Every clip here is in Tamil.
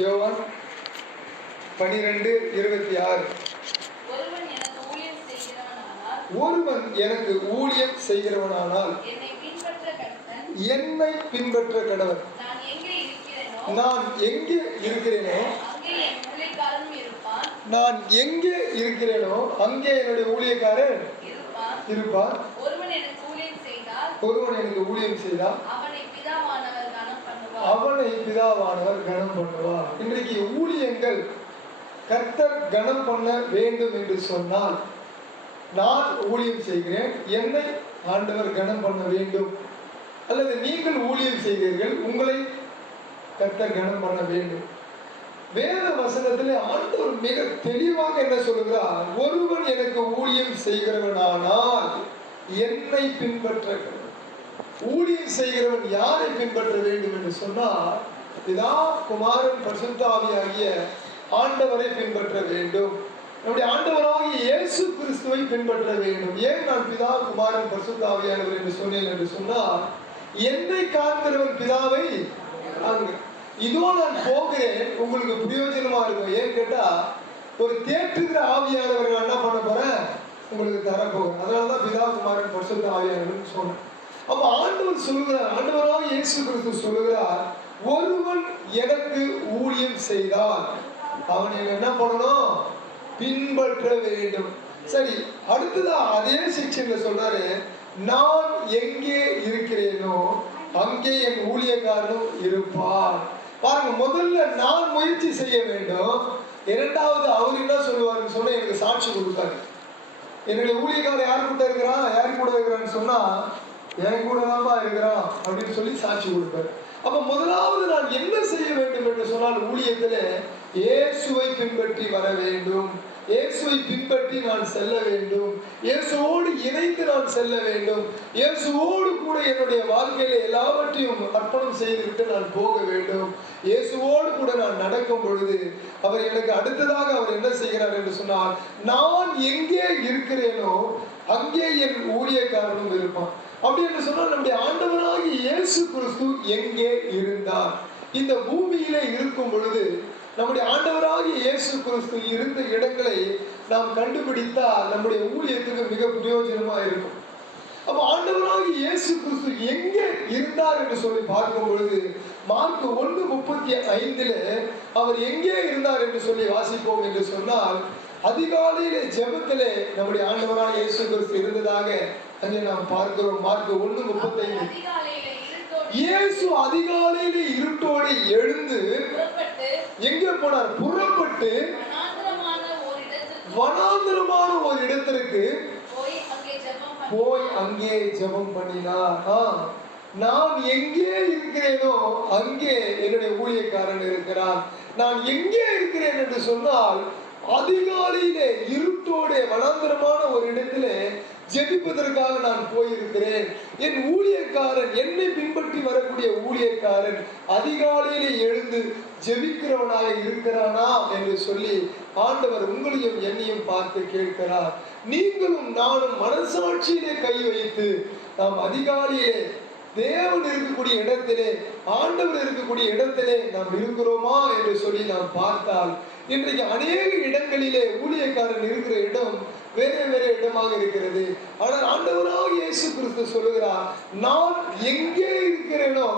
யோவான் 12:26. ஒருவன் எனக்கு ஊழியம் செய்கிறவனானால் என்னை பின்பற்ற கடவன். நான் எங்கே இருக்கிறேனோ அங்கே என்னுடைய ஊழியக்காரர் இருப்பார். ஒருவன் எனக்கு ஊழியம் செய்தால் அவனை பிதாவானவர் கனம் பண்ணுவார். இன்றைக்கு ஊழியங்கள் கர்த்தர் கனம் பண்ண வேண்டும் என்று சொன்னால், நான் ஊழியம் செய்கிறேன், என்னை ஆண்டவர் கனம் பண்ண வேண்டும், அல்லது நீங்கள் ஊழியம் செய்கிறீர்கள், உங்களை கர்த்தர் கனம் பண்ண வேண்டும். வேத வசனத்திலே ஆண்டவர் மிக தெளிவாக என்ன சொல்லுகிறார்? ஒருவன் எனக்கு ஊழியம் செய்கிறவனானால் என்னை பின்பற்ற. ஊழியம் செய்கிறவன் யாரை பின்பற்ற வேண்டும் என்று சொன்னால், பிதா குமாரன் பரிசுத்த ஆவியாகிய ஆண்டவரை பின்பற்ற வேண்டும். நம்முடைய ஆண்டவராகிய இயேசு கிறிஸ்துவை பின்பற்ற வேண்டும். ஏன் நான் பிதா குமாரன் பரிசுத்த ஆவியானவர் என்று சொன்னேன் என்று சொன்னால், என்னை காண்கிறவன் பிதாவை இதோ நான் போகிறேன், உங்களுக்கு பிரயோஜனமா இருக்கும். ஏன் கேட்டா, ஒரு தேற்றுகிற ஆவியானவர் நான் என்ன பண்ண போறேன், உங்களுக்கு தரப்போகிறேன். அதனாலதான் பிதா குமாரன் பரிசுத்த ஆவியானவர் சொன்னேன். அப்ப ஆண்டவர் சொல்லுகிறார், ஆண்டவராக இயேசு கிறிஸ்து சொல்லுகிறார், ஒருவன் எனக்கு ஊழியம் செய்தால் அவனை என்ன பண்ணணும்? பின்பற்ற வேண்டும். சரி, அடுத்ததான் அதே செக்ஷன்ல சொல்றாரு, நான் எங்கே இருக்கிறேனோ அங்கே என் ஊழியக்காரனும் இருப்பார். பாருங்க, முதல்ல நான் முயற்சி செய்ய வேண்டும். இரண்டாவது அவர் என்ன சொல்லுவாருன்னு சொன்னா, எனக்கு சாட்சி கொடுப்பாரு. என்னுடைய ஊழியக்காரர் யாரு கூட இருக்கிறான், யாரு கூட இருக்கிறான்னு சொன்னா, என் கூட தான்பா இருக்கிறான் அப்படின்னு சொல்லி சாட்சி கொடுப்பாரு. அப்ப முதலாவது நான் என்ன செய்ய வேண்டும் என்று சொன்னால், ஊழியத்துல இயேசுவை பின்பற்றி வர வேண்டும். இயேசுவை பின்பற்றி நான் செல்ல வேண்டும். இயேசுவோடு இணைந்து நான் செல்ல வேண்டும். இயேசுவோடு கூட என்னுடைய வாழ்க்கையில எல்லாவற்றையும் அர்ப்பணம் செய்துவிட்டு நான் போக வேண்டும். இயேசுவோடு கூட நான் நடக்கும் பொழுது அவர் எனக்கு அடுத்ததாக அவர் என்ன செய்கிறார் என்று சொன்னால், நான் எங்கே இருக்கிறேனோ அங்கே என் ஊழியக்காரனும் இருப்பான். அப்படி என்று சொன்னால், நம்முடைய ஆண்டவராகிய இயேசு கிறிஸ்து எங்கே இருந்தார்? இந்த பூமியிலே இருக்கும் பொழுது நம்முடைய ஆண்டவராகிய இயேசு கிறிஸ்து இருந்த இடங்களை நாம் கண்டுபிடித்தால் நம்முடைய ஊழியத்துக்கு மிக பிரயோஜனமா இருக்கும். அப்ப ஆண்டவராகிய இயேசு கிறிஸ்து எங்கே இருந்தார் என்று சொல்லி பார்க்கும் பொழுது, மார்க் 1:35 அவர் எங்கே இருந்தார் என்று சொல்லி வாசிப்போம் என்று சொன்னால், அதிகாலையிலே ஜெபத்திலே நம்முடைய ஆண்டவராகிய இயேசு கிறிஸ்து இருந்ததாக அங்கே நாம் பார்க்கிறோம். மார்க் 1:35. இயேசு அதிகாலையிலே இருட்டோடு எழுந்து எங்கே போனார்? புறப்பட்டு வனாந்தரமான ஒரு இடத்திற்கு போய் அங்கே ஜெபம் பண்ணினார். நான் எங்கே இருக்கிறேனோ அங்கே என்னுடைய ஊழியக்காரன் இருக்கிறான். நான் எங்கே இருக்கிறேன் என்று சொன்னால், அதிகாலையிலே இருட்டோடு வனாந்தரமான ஒரு இடத்திலே ஜெபிப்பதற்காக நான் போயிருக்கிறேன். என் ஊழியக்காரன், என்னை பின்பற்றி வரக்கூடிய ஊழியக்காரன் அதிகாலையிலே எழுந்து ஜெபிக்கிறவனாக இருக்கிறானா என்று சொல்லி ஆண்டவர் உங்களையும் என்னையும் பார்த்து கேட்கிறார். நீங்களும் நானும் மனசாட்சியிலே கை வைத்து நாம் அதிகாலையிலே தேவன் இருக்கக்கூடிய இடத்திலே, ஆண்டவர் இருக்கக்கூடிய இடத்திலே நாம் இருக்கிறோமா என்று சொல்லி நாம் பார்த்தால், இன்றைக்கு அநேக இடங்களிலே ஊழியக்காரன் இருக்கிற இடம் வேற வேற இடமாக இருக்கிறது. ஆனால் ஆண்டவராக இயேசு கிறிஸ்து சொல்லுகிறார், நான் எங்கே இருக்கிறேனோ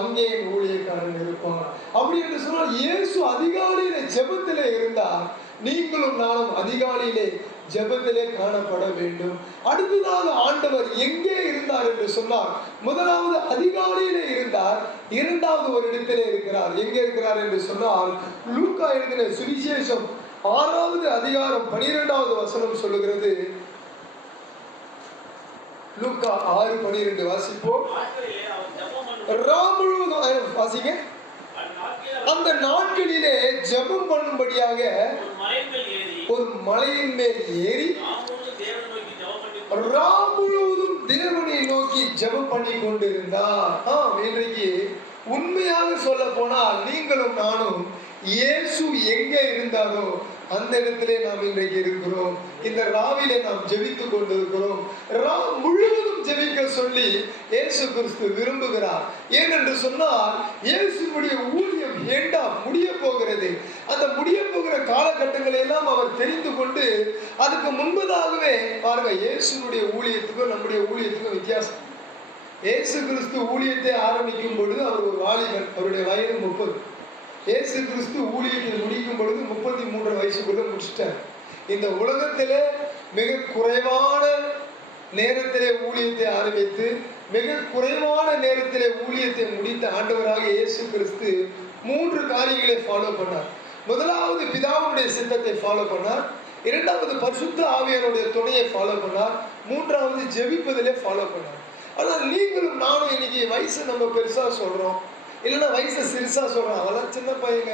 அங்கே என் ஊழியக்காரன் இருப்பான். அப்படி என்று சொன்னால், இயேசு அதிகாலையிலே ஜெபத்திலே இருந்தார். நீங்களும் நானும் அதிகாலையிலே ஜெபத்திலே காணப்பட வேண்டும். அடுத்ததாக ஆண்டவர் எங்கே இருந்தார் என்று சொன்னார், முதலாவது அதிகாலையிலே இருந்தார். இரண்டாவது ஒரு இடத்திலே இருக்கிறார். எங்கே இருக்கிறார் என்று சொன்னால், லூக்கா எழுதின சுவிசேஷம் 6வது அதிகாரம் 12வது வசனம் சொல்லுகிறது. லூக்கா 6:12 வாசிப்போம். வாசிங்க. அந்த நாட்களிலே ஜெபம் பண்ணும்படியாக ஒரு மலையின் மேல் ஏறி ராம் முழுவதும் தேவனை நோக்கி ஜெபம் பண்ணி கொண்டிருந்தார். இன்றைக்கு உண்மையாக சொல்ல போனால் நீங்களும் நானும் இயேசு எங்கே இருந்தாரோ அந்த இடத்திலே நாம் இன்றைக்கு இருக்கிறோம். இந்த ராவிலே நாம் ஜெபித்துக் கொண்டிருக்கிறோம். ராவ் முழுவதும் ஜெபிக்க சொல்லி இயேசு கிறிஸ்து விரும்புகிறார். ஏனென்று சொன்னால் இயேசுடைய ஊழியம் ஏண்டா முடிய போகிறது. அந்த முடிய போகிற காலகட்டங்களை எல்லாம் அவர் தெரிந்து கொண்டு அதுக்கு முன்பதாகவே பாருங்க, இயேசுடைய ஊழியத்துக்கும் நம்முடைய ஊழியத்துக்கும் வித்தியாசம். இயேசு கிறிஸ்து ஊழியத்தை ஆரம்பிக்கும் பொழுது அவர் ஒரு வாலிபன், அவருடைய வயது 30. இயேசு கிறிஸ்து ஊழியத்தை முடிக்கும் பொழுது 33 வயசுக்குள்ள முடிச்சிட்டார். இந்த உலகத்திலே மிக குறைவான நேரத்திலே ஊழியத்தை ஆரம்பித்து மிக குறைவான நேரத்திலே ஊழியத்தை முடித்த ஆண்டவராக இயேசு கிறிஸ்து 3 காரியங்களை ஃபாலோ பண்ணார். முதலாவது பிதாவுடைய சித்தத்தை ஃபாலோ பண்ணார். இரண்டாவது பரிசுத்த ஆவியானுடைய துணையை ஃபாலோ பண்ணார். மூன்றாவது ஜெபிப்பதிலே ஃபாலோ பண்ணார். ஆனால் நீங்களும் நானும் இன்னைக்கு வயசு நம்ம பெருசா சொல்றோம், இல்லைன்னா வயசை சிறுசா சொல்றோம். அதெல்லாம் சின்ன பையங்க,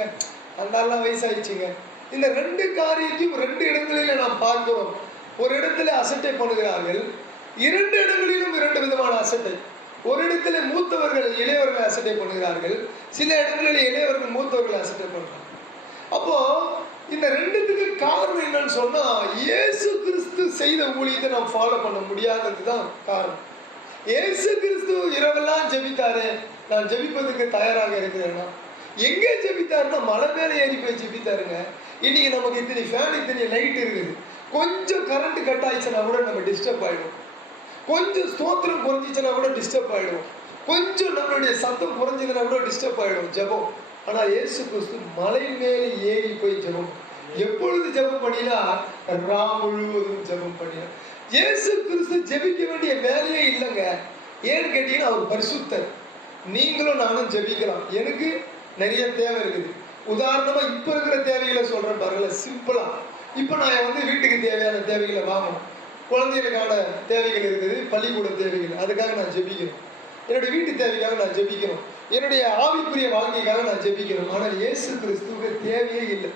அந்தாலாம் வயசாயிடுச்சுங்க. இந்த 2 காரியத்தையும் 2 இடங்களில நாம் பார்க்கிறோம். ஒரு இடத்துல அசட்டை பண்ணுகிறார்கள், 2 இடங்களிலும் 2 விதமான அசட்டை. ஒரு இடத்துல மூத்தவர்கள் இளையவர்களை அசட்டை பண்ணுகிறார்கள், சில இடங்களில் இளையவர்கள் மூத்தவர்களை அசட்டை பண்றாங்க. அப்போ இந்த 2த்துக்கு காரணம் என்னன்னு சொன்னா, இயேசு கிறிஸ்து செய்த ஊழியத்தை நாம் ஃபாலோ பண்ண முடியாததுதான் காரணம். இயேசு கிறிஸ்து இரவெல்லாம் ஜெபித்தாரு, நான் ஜெபிப்பதுக்கு தயாராக இருக்கிறேன்னா. எங்கே ஜெபித்தாருன்னா மலை மேலே ஏறி போய் ஜெபித்தாருங்க. இன்னைக்கு நமக்கு இத்தனை ஃபேன், இத்தனை லைட் இருக்குது. கொஞ்சம் கரண்ட் கட் ஆயிடுச்சுன்னா கூட நம்ம டிஸ்டர்ப் ஆயிடும். கொஞ்சம் ஸ்தோத்திரம் குறைஞ்சிச்சுன்னா கூட டிஸ்டர்ப் ஆயிடும். கொஞ்சம் நம்மளுடைய சத்தம் குறைஞ்சதுன்னா கூட டிஸ்டர்ப் ஆயிடும் ஜெபம். ஆனால் இயேசு கிறிஸ்து மலை மேலே ஏறி போய் ஜெபம். எப்பொழுது ஜெபம் பண்ணினா? ராம் முழுவதும் ஜெபம் பண்ணினா. இயேசு கிறிஸ்து ஜெபிக்க வேண்டிய வேலையே இல்லைங்க. ஏன்னு கேட்டீங்கன்னா அவர் பரிசுத்தர். நீங்களும் நானும் ஜெபிக்கலாம். எனக்கு நிறைய தேவை இருக்குது. உதாரணமா இப்ப இருக்கிற தேவைகளை சொல்றேன் பாருங்கள, சிம்பிளா. இப்ப நான் வீட்டுக்கு தேவையான தேவைகளை வாங்கணும், குழந்தைகளுக்கான தேவைகள் இருக்குது, பள்ளிக்கூட தேவைகள், அதுக்காக நான் ஜெபிக்கணும். என்னுடைய வீட்டு தேவைக்காக நான் ஜெபிக்கணும், என்னுடைய ஆவிக்குரிய வாழ்க்கைக்காக நான் ஜெபிக்கணும். ஆனால் இயேசு கிறிஸ்துவுக்கு தேவையே இல்லை.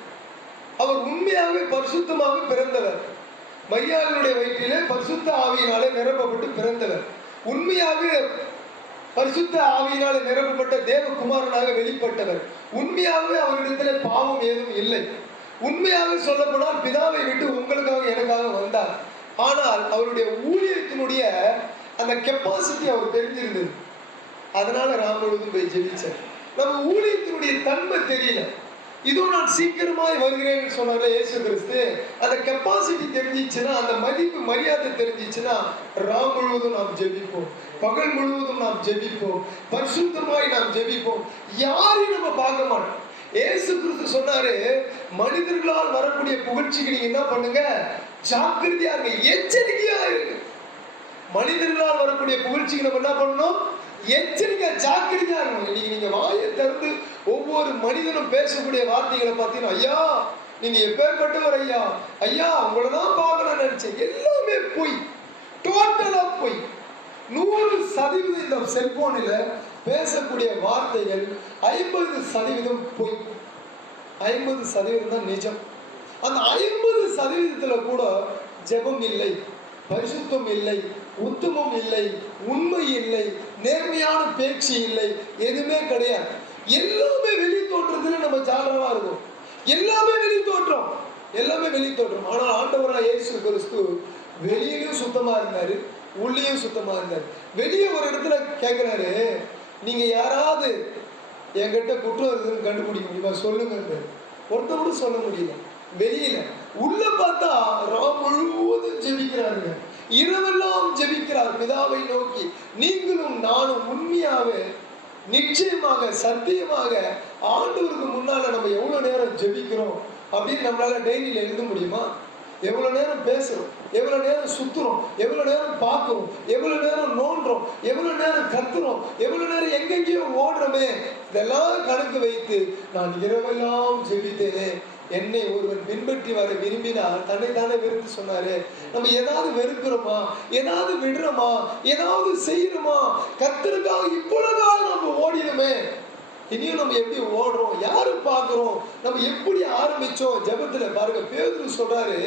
அவர் உண்மையாகவே பரிசுத்தமாக பிறந்தவர். மரியாளுடைய வயிற்றிலே பரிசுத்த ஆவியினாலே நிரப்பப்பட்டு பிறந்தவர். உண்மையாக பரிசுத்த ஆவியினாலே நிரப்பப்பட்ட தேவகுமாரனாக வெளிப்பட்டவர். உண்மையாகவே அவரிடத்திலே பாவம் ஏதும் இல்லை. உண்மையாக சொல்லப்போனால் பிதாவை விட்டு உங்களுக்காக எனக்காக வந்தார். ஆனால் அவருடைய ஊழியத்தினுடைய அந்த கெப்பாசிட்டி அவர் தெரிஞ்சிருந்தது. அதனால ராம் முழுவதும் போய் ஜெபிச்சார். நம்ம ஊழியத்தினுடைய தன்மை தெரியல. இதோ நான் சீக்கிரமாய் வருகிறேன்னு சொன்னார்ல இயேசு கிறிஸ்து. அந்த கெப்பாசிட்டி தெரிஞ்சிச்சுன்னா, அந்த மதிப்பு மரியாதை தெரிஞ்சிச்சுன்னா, ராம் முழுவதும் நாம் ஜெபிப்போம், பகல் முழுவதும் நாம் ஜெபிப்போம், பரிசுத்தமாய் நாம் ஜெபிப்போம். யாரையும் நம்ம பார்க்க மாட்டோம். இயேசு கிறிஸ்து சொன்னாரு, மனிதர்களால் வரக்கூடிய புகழ்ச்சிக்கு நீங்க என்ன பண்ணுங்க? ஜாக்கிரதையா இருங்க, எச்சரிக்கையா இருங்க. மனிதர்களால் வரக்கூடிய புகழ்ச்சிக்கு நம்ம என்ன பண்ணணும்? எச்சரிக்கையா ஜாக்கிரதையா இருக்கணும். இன்னைக்கு நீங்க வாயை திறந்து ஒவ்வொரு மனிதனும் பேசக்கூடிய வார்த்தைகளை பார்த்தீங்கன்னா, ஐயா நீங்க எப்பேற்பட்டவர், ஐயா ஐயா உங்களதான் பார்க்கணும்னு நினைச்சேன். எல்லாமே பொய், டோட்டலா பொய். 100% இந்த செல்போனில் பேசக்கூடிய வார்த்தைகள் 50% பொய், 50% தான் நிஜம். அந்த 50% கூட ஜெபம் இல்லை, பரிசுத்தம் இல்லை, உத்தமம் இல்லை, உண்மை இல்லை, நேர்மையான பேச்சு இல்லை, எதுவுமே கிடையாது. எல்லாமே வெளி தோற்றத்துல நம்ம ஜாகிரவா இருக்கும். எல்லாமே வெளி தோற்றம், எல்லாமே வெளி தோற்றம். ஆனால் ஆண்டவராக இயேசு கிறிஸ்து வெளியிலும் சுத்தமா இருந்தாரு, உள்ளேயும் சுத்தமா இருந்தாரு. வெளியே ஒரு இடத்துல கேட்கிறாரு, நீங்க யாராவது என்கிட்ட குற்றம் இருக்குன்னு கண்டுபிடிக்க முடியுமா சொல்லுங்க. ஒருத்தரோட சொல்ல முடியல. வெளியில. உள்ள பார்த்தா ராம் முழுவதும் ஜெபிக்கிறாருங்க. இரவெல்லாம் ஜெபிக்கிறார் பிதாவை நோக்கி. நீங்களும் நானும் உண்மையாவே நிச்சயமாக சத்தியமாக ஆண்டவருக்கு முன்னால நம்ம எவ்வளவு நேரம் ஜெபிக்கிறோம் அப்படின்னு நம்மளால டைரியில எழுத முடியுமா? எவ்வளவு நேரம் பேசுறோம், எவ்வளவு நேரம் சுத்துறோம், எவ்வளவு நேரம் பார்க்கிறோம், எவ்வளவு நேரம் நோண்டுறோம், எவ்வளவு நேரம் கத்துறோம், எவ்வளவு நேரம் எங்கெங்கேயோ ஓடுறோமே. இதெல்லாம் கணக்கு வைத்து நான் இரவெல்லாம் ஜெபித்தேனே, என்னை ஒருவன் பின்பற்றி வர விரும்பினால் தன்னை தானே வெறுத்து சொன்னாரு. நம்ம ஏதாவது வெறுக்கிறோமா, ஏதாவது விடுறோமா, ஏதாவது செய்யணுமா? கர்த்தருக்காக இவ்வளவு நம்ம ஓடிடுமே, இனியும் நம்ம எப்படி ஓடுறோம், யாரு பார்க்கிறோம், நம்ம எப்படி ஆரம்பிச்சோம் ஜெபத்துல பாருங்க. பேதுரு சொல்றாரு,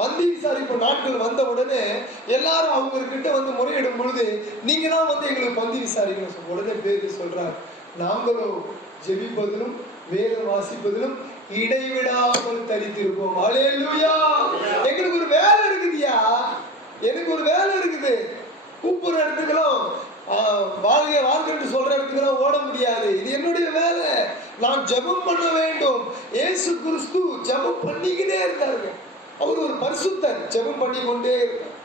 பந்தி விசாரிப்பு நாட்கள் வந்த உடனே எல்லாரும் அவங்க கிட்ட முறையிடும் பொழுது நீங்க தான் எங்களுக்கு பந்தி விசாரிக்கணும். உடனே பேதுரு சொல்றாரு, நாங்களோ ஜெபிப்பதிலும் வேதம் வாசிப்பதிலும் இடைவிடாமல் தரித்திருப்போம். அல்லேலூயா. எங்களுக்கு ஒரு வேலை இருக்குதுயா, எனக்கு ஒரு வேலை இருக்குது. கூப்பிடுற இடத்துக்கெல்லாம் வாழ்க வாழ்க்கை சொல்ற இடத்துக்கெல்லாம் ஓட முடியாது. இது என்னுடைய வேலை. நான் ஜெபம் பண்ண வேண்டும். இயேசு கிறிஸ்து ஜெபம் பண்ணிக்கிட்டே இருந்தாருங்க. அவர் ஒரு பரிசுத்தர், ஜெபம் பண்ணி கொண்டே இருந்தார்.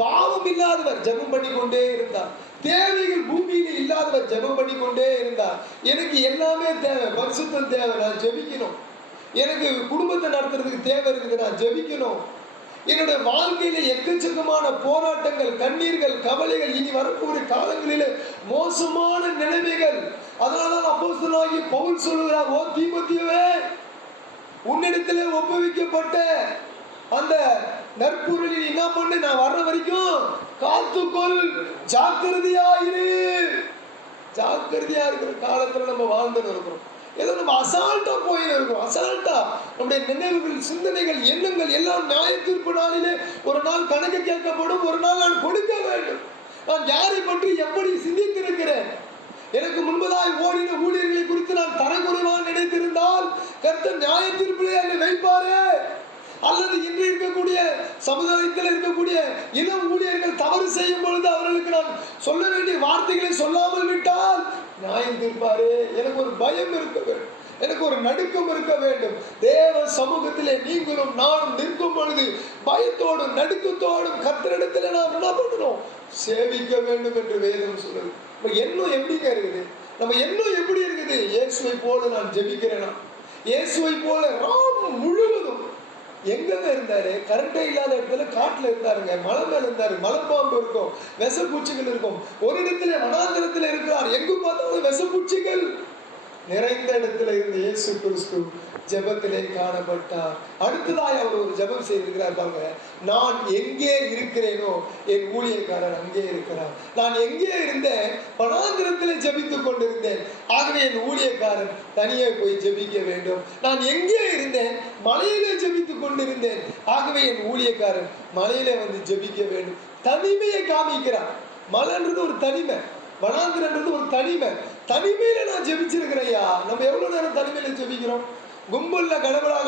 பாவம் இல்லாதவர், ஜெபம் பண்ணி கொண்டே இருந்தார். தேவைகள் பூமியில இல்லாதவர், ஜெபம் பண்ணி கொண்டே இருந்தார். எனக்கு எல்லாமே தேவை, பரிசுத்தம் தேவை, நான் ஜெபிக்கணும். எனக்கு குடும்பத்தை நடத்துறதுக்கு தேவை இருக்குது, நான் ஜெபிக்கணும். என்னுடைய வாழ்க்கையில எக்கச்சக்கமான போராட்டங்கள், கண்ணீர்கள், கவலைகள், இனி வரக்கூடிய காலங்களில மோசமான நிலைமைகள். அதனாலதான் அப்போஸ்தலனாகிய பவுல் சொல்லுகிறார், ஓ தீமோத்தேயுவே, உன்னிடத்திலே ஒப்புவிக்கப்பட்ட அந்த நற்பொருளில் என்ன பண்ணு, நான் வர்ற வரைக்கும் காத்துக்கொள், ஜாக்கிரதையாயிரு. ஜாக்கிரதையா இருக்கிற காலத்துல நம்ம வாழ்ந்துன்னு இருக்கிறோம். ஏதோ நம்ம அசால்ட்டா போயின்னு இருக்கோம். அசால்ட்டா நம்முடைய நினைவுகள், சிந்தனைகள், எண்ணங்கள் எல்லாம் நியாய தீர்ப்பு நாளிலே ஒரு நாள் கணக்கு கேட்கப்படும். ஒரு நாள் நான் கொடுக்க வேண்டும். நான் யாரை பற்றி எப்படி சிந்தித்திருக்கிறேன்? எனக்கு முன்பதாய் ஓடின ஊழியர்களை குறித்து நான் தரக்குறைவாக நினைத்திருந்தால் கர்த்தர் நியாய தீர்ப்பிலே என்னை வைப்பாரே. அல்லது இன்று இருக்கக்கூடிய சமுதாயத்தில் இருக்கக்கூடிய இளம் ஊழியர்கள் தவறு செய்யும் பொழுது அவர்களுக்கு நான் சொல்ல வேண்டிய வார்த்தைகளை சொல்லாமல் விட்டால் நியாயம் தீர்ப்பாரே. எனக்கு ஒரு பயம் இருக்க வேண்டும், எனக்கு ஒரு நடுக்கம் இருக்க வேண்டும். தேவ சமூகத்திலே நீங்களும் நானும் நிற்கும் பொழுது பயத்தோடும் நடுக்கத்தோடும் கர்த்தரிடத்துல நாம் என்ன பண்ணணும்? சேவிக்க வேண்டும் என்று வேதம் சொல்லுது. நம்ம எண்ணம் எப்படிங்க இருக்குது? நம்ம எண்ணம் எப்படி இருக்குது? இயேசுவை போல நான் ஜெபிக்கிறேனா? இயேசுவை போல ராம் முழுவதும் எங்கங்க இருந்தாரு? கரண்டே இல்லாத இடத்துல காட்டுல இருந்தாருங்க. மலை மேல இருந்தாரு. மலைப்பாம்பு இருக்கும், விஷப்பூச்சிகள் இருக்கும். ஒரு இடத்துல வனாந்திரத்துல இருக்கிறார். எங்கு பார்த்தாலும் விஷப்பூச்சிகள் நிறைந்த இடத்துல இருந்த இயேசு கிறிஸ்து ஜெபத்திலே காணப்பட்டார். அடுத்ததாய் அவர் ஒரு ஜெபம் செய்திருக்கிறார் பாருங்க. நான் எங்கே இருக்கிறேனோ என் ஊழியக்காரர் அங்கே இருக்கிறார். நான் எங்கே இருந்தேன்? வனாந்திரத்தில் ஜெபித்துக் கொண்டிருந்தேன். ஆகவே என் ஊழியக்காரன் தனியே போய் ஜெபிக்க வேண்டும். நான் எங்கே இருந்தேன்? மலையிலே ஜெபித்துக் கொண்டிருந்தேன். ஆகவே என் ஊழியக்காரன் மலையிலே வந்து ஜெபிக்க வேண்டும். தனிமையை காமிக்கிறார். மலைன்றது ஒரு தனிமை, வனாந்திரன்றது ஒரு தனிமை. தனிமையில நான் ஜெபிச்சிருக்கிறேயா. நம்ம எவ்வளவு நேரம் தனிமையில ஜெபிக்கிறோம்? கும்பல்ல கடவுளா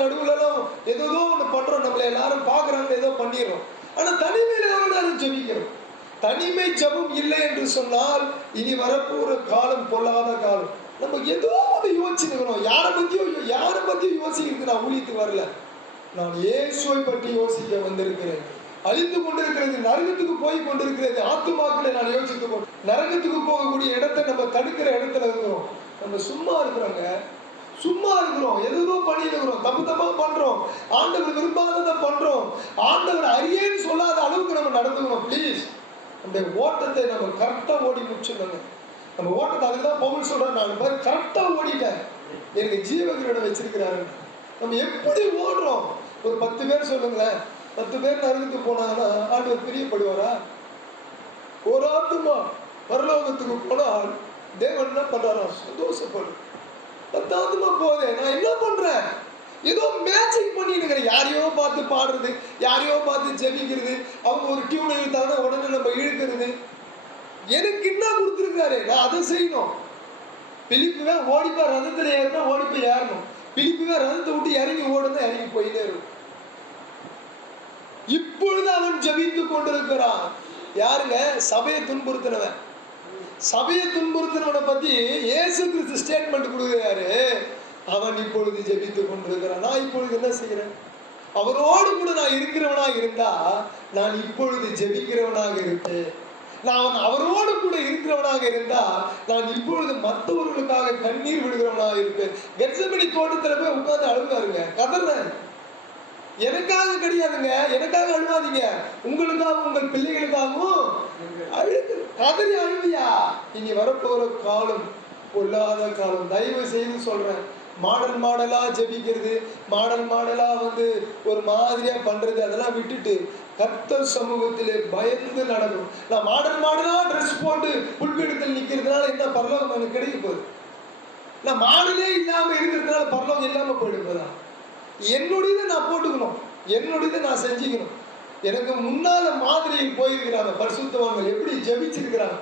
நடுவுலாம் ஏதோ ஒண்ணு பண்றோம். நம்மள எல்லாரும் பாக்குறாங்க, ஏதோ பண்ணிடுறோம். ஆனா தனிமையில எவ்வளவு நேரம் ஜெபிக்கிறோம்? தனிமை ஜெபம் இல்லை என்று சொன்னால் இனி வரப்போற காலம் பொல்லாத காலம். நம்ம ஏதோ ஒன்று யோசிச்சுக்கிறோம். யாரை பத்தியும் யோசிக்கிறது நான் ஊழியத்துக்கு வரல. நான் இயேசுவை பற்றி யோசிக்க வந்திருக்கிறேன். அழிந்து கொண்டிருக்கிறது, நரகத்துக்கு போய் கொண்டிருக்கிறது ஆத்துமாக்களை நான் யோசித்துக் கொண்டு, நரகத்துக்கு போகக்கூடிய இடத்தை நம்ம தடுக்கிற இடத்துல இருக்கிறோம். நம்ம சும்மா இருக்கிறோங்க, சும்மா இருக்கிறோம், எதுவோ பண்ணிட்டு இருக்கிறோம், தப்பு பண்றோம், ஆண்டவர் விரும்பாததை பண்றோம், ஆண்டவர் அறியேன்னு சொல்லாத அளவுக்கு நம்ம நடந்துக்கணும். ப்ளீஸ், அந்த ஓட்டத்தை நம்ம கரெக்டா ஓடி முடிச்சிடணுங்க. நம்ம ஓட்டத்தை அதுதான் பவுல் சொல்றேன், நான் பாரு கரெக்டா ஓடிட்டேன், எனக்கு ஜீவகிரீடம் வச்சிருக்கிறாரு. நம்ம எப்படி ஓடுறோம்? ஒரு 10 பேர் சொல்லுங்களேன், 10 பேர் நரகத்துக்கு போனாங்கன்னா ஆண்டவர் பிரியப்படுவாரா? ஒரு ஆத்துமா பரலோகத்துக்கு போனால் தேவன் என்ன பண்றாரா? சந்தோஷப்படும். 10 ஆத்துமா போதே, நான் என்ன பண்றேன்? ஏதோ மேட்சிங் பண்ணிட்டு யாரையோ பார்த்து பாடுறது, யாரையோ பார்த்து ஜெபிக்கிறது, அவங்க ஒரு டியூன் இழுத்தாங்கன்னா உடனே நம்ம இழுக்கிறது. எனக்கு என்ன கொடுத்துருக்காரு, நான் அதை செய்யணும். பிலிப்புவே ஓடிப்பா, ரதத்துல ஏறினா ஓடிப்போய் ஏறணும். பிலிப்புவே ரதத்தை விட்டு இறங்கி ஓடுனா இறங்கி போயிட்டே இருக்கும். இப்பொழுது அவன் ஜெபித்துக் கொண்டிருக்கிறான். யாருங்க? சபையை துன்புறுத்தினவன். சபையை துன்புறுத்தினவனை பத்தி இயேசு கிறிஸ்து ஸ்டேட்மெண்ட் கொடுக்கிறாரு. அவன் இப்பொழுது ஜெபித்துக் கொண்டிருக்கிறான். நான் இப்பொழுது என்ன செய்கிறேன்? அவரோடு கூட நான் இருக்கிறவனாக இருந்தா நான் இப்பொழுது ஜெபிக்கிறவனாக இருப்பேன். நான் அவரோடு கூட இருக்கிறவனாக இருந்தா நான் இப்பொழுது மற்றவர்களுக்காக கண்ணீர் விடுகிறவனாக இருப்பேன். கெத்செமனி தோட்டத்துல போய் உட்கார்ந்து அழுவாருங்க, கதறேன். எனக்காக கிடையாதுங்க, எனக்காக அழுவாதீங்க, உங்களுக்காகவும் உங்கள் பிள்ளைகளுக்காகவும் கதறி அழுவியா. இனி வரப்போற காலம் பொல்லாத காலம். தயவு செய்து சொல்றேன், மாடலா ஜெபிக்கிறது, மாடலா ஒரு மாதிரியா பண்றது, அதெல்லாம் விட்டுட்டு கர்த்தர் சமூகத்திலே பயந்து நடக்கும். நான் மாடலா ட்ரெஸ் போட்டு புல்பீடத்தில் நிக்கிறதுனால என்ன பரலோகம் எனக்கு கிடைக்க போகுது? நான் மாடலே இல்லாம இருக்கிறதுனால பரலோகம் இல்லாம போயிடுப்பதா? என்னுடையதை நான் போட்டுக்கணும், என்னுடையதை நான் செஞ்சுக்கணும். எனக்கு முன்னால மாதிரியில் போயிருக்கிறாங்க பரிசுத்தவான்கள், எப்படி ஜெபிச்சிருக்கிறாங்க.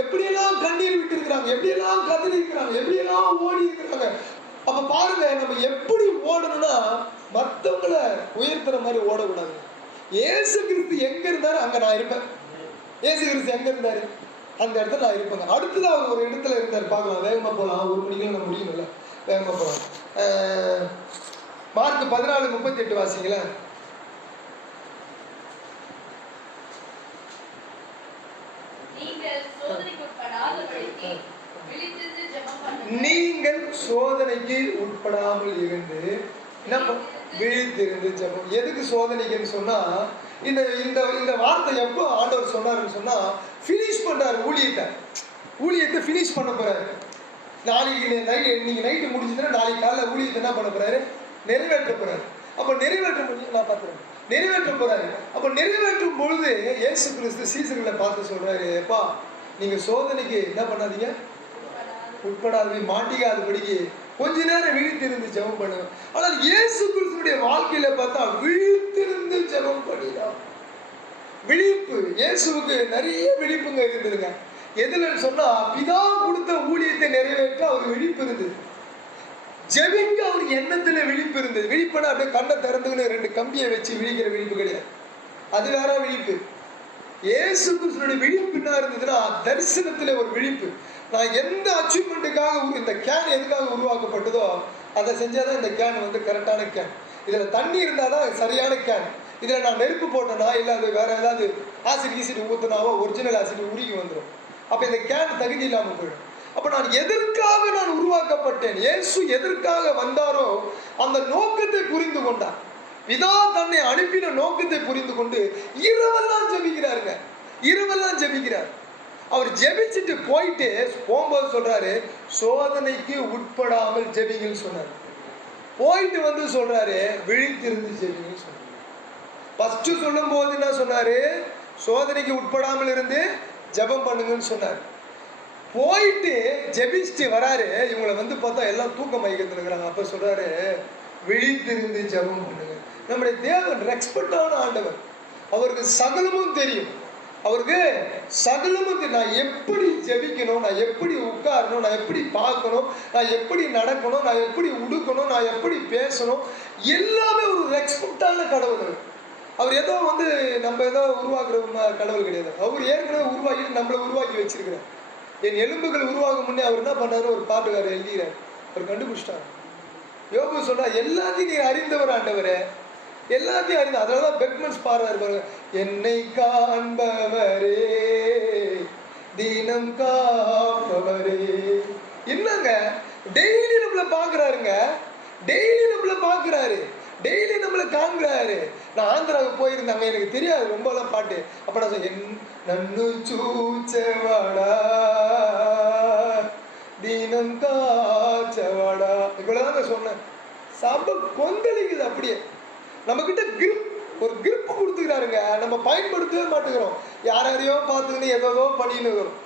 எப்படியெல்லாம் கண்ணீர் விட்டு இருக்கிறாங்க, எப்படியெல்லாம் கதறி இருக்கிறாங்க, எப்படியெல்லாம் ஓடி இருக்கிறாங்க. அப்ப பாருங்க, நம்ம எப்படி ஓடணும்னா மற்றவங்களை உயர்த்துற மாதிரி ஓடக்கூடாது. இயேசு கிறிஸ்து எங்க இருந்தாரு அங்க நான் இருப்பேன். இயேசு கிறிஸ்து எங்க இருந்தாரு அந்த இடத்துல நான் இருப்பேங்க. அடுத்தது அவர் ஒரு இடத்துல இருந்தார். பார்க்கலாம், வேகமா போகலாம், 1 மணிக்கெல்லாம் நம்ம முடியணும்ல, வேகமா போகலாம். மார்க் 14:38 வாசிங்களேன். நீங்கள் சோதனைக்கு உட்படாமல் இருந்து விழித்திருந்து ஜெபம். எதுக்கு சோதனைக்குன்னு சொன்னா, இந்த இந்த இந்த வார்த்தை எப்போ ஆண்டவர் சொன்னாருன்னு சொன்னா, ஃபினிஷ் பண்றாரு ஊழியத்தை ஃபினிஷ் பண்ண போறாரு. நாளைக்கு நீங்க நைட்டு முடிஞ்சதுன்னா நாளைக்கு காலைல ஊழியத்தை என்ன பண்ண போறாரு, நிறைவேற்ற போறாரு. அப்ப நிறைவேற்ற முடியும், நான் பார்த்துறேன், நிறைவேற்ற போறாரு. அப்ப நிறைவேற்றும் பொழுது இயேசு கிறிஸ்து சீசர்களை பார்த்து சொல்றாரு, எப்பா நீங்க சோதனைக்கு என்ன பண்ணாதீங்க, உட்படாது, மாட்டிக்காதபடிக்கு கொஞ்ச நேரம் விழித்திருந்து ஜெபம் பண்ணுங்க. ஆனால் இயேசு கிறிஸ்துடைய வாழ்க்கையில பார்த்தா விழித்திருந்து ஜெபம் பண்ணினார். விழிப்பு, இயேசுவுக்கு நிறைய விழிப்புங்க இருந்ததுங்க. எதுலன்னு சொன்னா, பிதா கொடுத்த ஊழியத்தை நிறைவேற்ற அவர் விழிப்பு இருந்தது. ஜெபிக்க அவருக்கு எண்ணத்துல விழிப்பு இருந்தது. விழிப்புனா அப்படியே கண்ணை திறந்துன்னு 2 கம்பியை வச்சு விழிக்கிற விழிப்பு கிடையாது, அது வேற விழிப்பு. இயேசு கிறிஸ்துடைய விழிப்பு என்ன இருந்ததுன்னா, தரிசனத்துல ஒரு விழிப்பு. நான் எந்த அச்சீவ்மெண்ட்டுக்காக இந்த கேன் எதுக்காக உருவாக்கப்பட்டதோ அதை செஞ்சாதான் இந்த கேன் வந்து கரெக்டான கேன். இதுல தண்ணி இருந்தாதான் சரியான கேன். இதுல நான் நெருப்பு போட்டேனா இல்லை அது வேற ஏதாவது ஆசிட் ஊத்தினாவோ ஒரிஜினல் ஆசிட் உருகி வந்துடும். அப்ப இந்த கேன் தகுதி இல்லாமல் போயிடும். அப்ப நான் எதற்காக நான் உருவாக்கப்பட்டேன், இயேசு எதற்காக வந்தாரோ அந்த நோக்கத்தை புரிந்து கொண்டார். பிதா தன்னை அனுப்பின நோக்கத்தை புரிந்து கொண்டு இரவெல்லாம் ஜெபிக்கிறாருங்க, இரவெல்லாம் ஜெபிக்கிறார். அவர் ஜெபிச்சுட்டு போயிட்டு போகும்போது சொல்றாரு, சோதனைக்கு உட்படாமல் ஜெபிங்கன்னு சொன்னார். போயிட்டு வந்து சொல்றாரு, விழித்திருந்து ஜெபிங்கன்னு சொன்னார். ஃபர்ஸ்ட் சொல்லும் போது என்ன சொன்னாரு, சோதனைக்கு உட்படாமல் இருந்து ஜெபம் பண்ணுங்கன்னு சொன்னார். போயிட்டு ஜெபிச்சுட்டு வராரு, இவங்களை வந்து பார்த்தா எல்லாம் தூக்க மயக்கத்தில் இருக்கிறாங்க. அப்ப சொல்றாரு, விழித்திருந்து ஜெபம் பண்ணுங்க. நம்முடைய தேவன் ரெஸ்பெக்டான ஆண்டவர், அவருக்கு சகலமும் தெரியும். அவருக்கு சகலமும் தெரியும். நான் எப்படி ஜெபிக்கணும், நான் எப்படி உட்காரணும், நான் எப்படி பார்க்கணும், நான் எப்படி நடக்கணும், நான் எப்படி உடுக்கணும், நான் எப்படி பேசணும், எல்லாமே ஒரு ரெஸ்பெக்டான கடவுள். அவர் ஏதோ வந்து நம்ம ஏதோ உருவாக்குற கடவுள் கிடையாது. அவர் ஏற்கனவே உருவாக்கி நம்மளை உருவாக்கி வச்சிருக்கிறார். என் எலும்புகள் உருவாகும் முன்னே அவர் என்ன பண்ணாரு, ஒரு பாட்டுக்காரர் எழுதுகிறார், அவர் கண்டுபிடிச்சிட்டார். யோபு சொல்றா, எல்லாத்தையும் நீ அறிந்தவர் ஆண்டவரே, எல்லாத்தையும் அறிந்த. அதனாலதான் பெக்மன்ஸ் பாடுறாரு பாருங்க, என்னை காண்பவரே தினம் காப்பவரே. என்னங்க டெய்லி நம்மள பாக்குறாருங்க, டெய்லி நம்மள பாக்குறாரு, டெய்லி நம்மளை காண்கிறாரு. நான் ஆந்திராவுக்கு போயிருந்தாங்க, எனக்கு தெரியாது ரொம்பலாம் பாட்டு. அப்ப நான் சொன்னேன், நன்னு சூச்சவாடா தினம் காச்சவாடா, இவ்வளவுதான் சொன்னேன். சபை கொந்தளிக்குது அப்படியே. நம்ம கிட்ட ஒரு கிரிப் கொடுத்துக்கிறாருங்க, நம்ம பயன்படுத்தவே மாட்டேங்கிறோம். யாரையோ பார்த்துக்கின்னு ஏதோ பண்ணின்னு இருக்கிறோம்,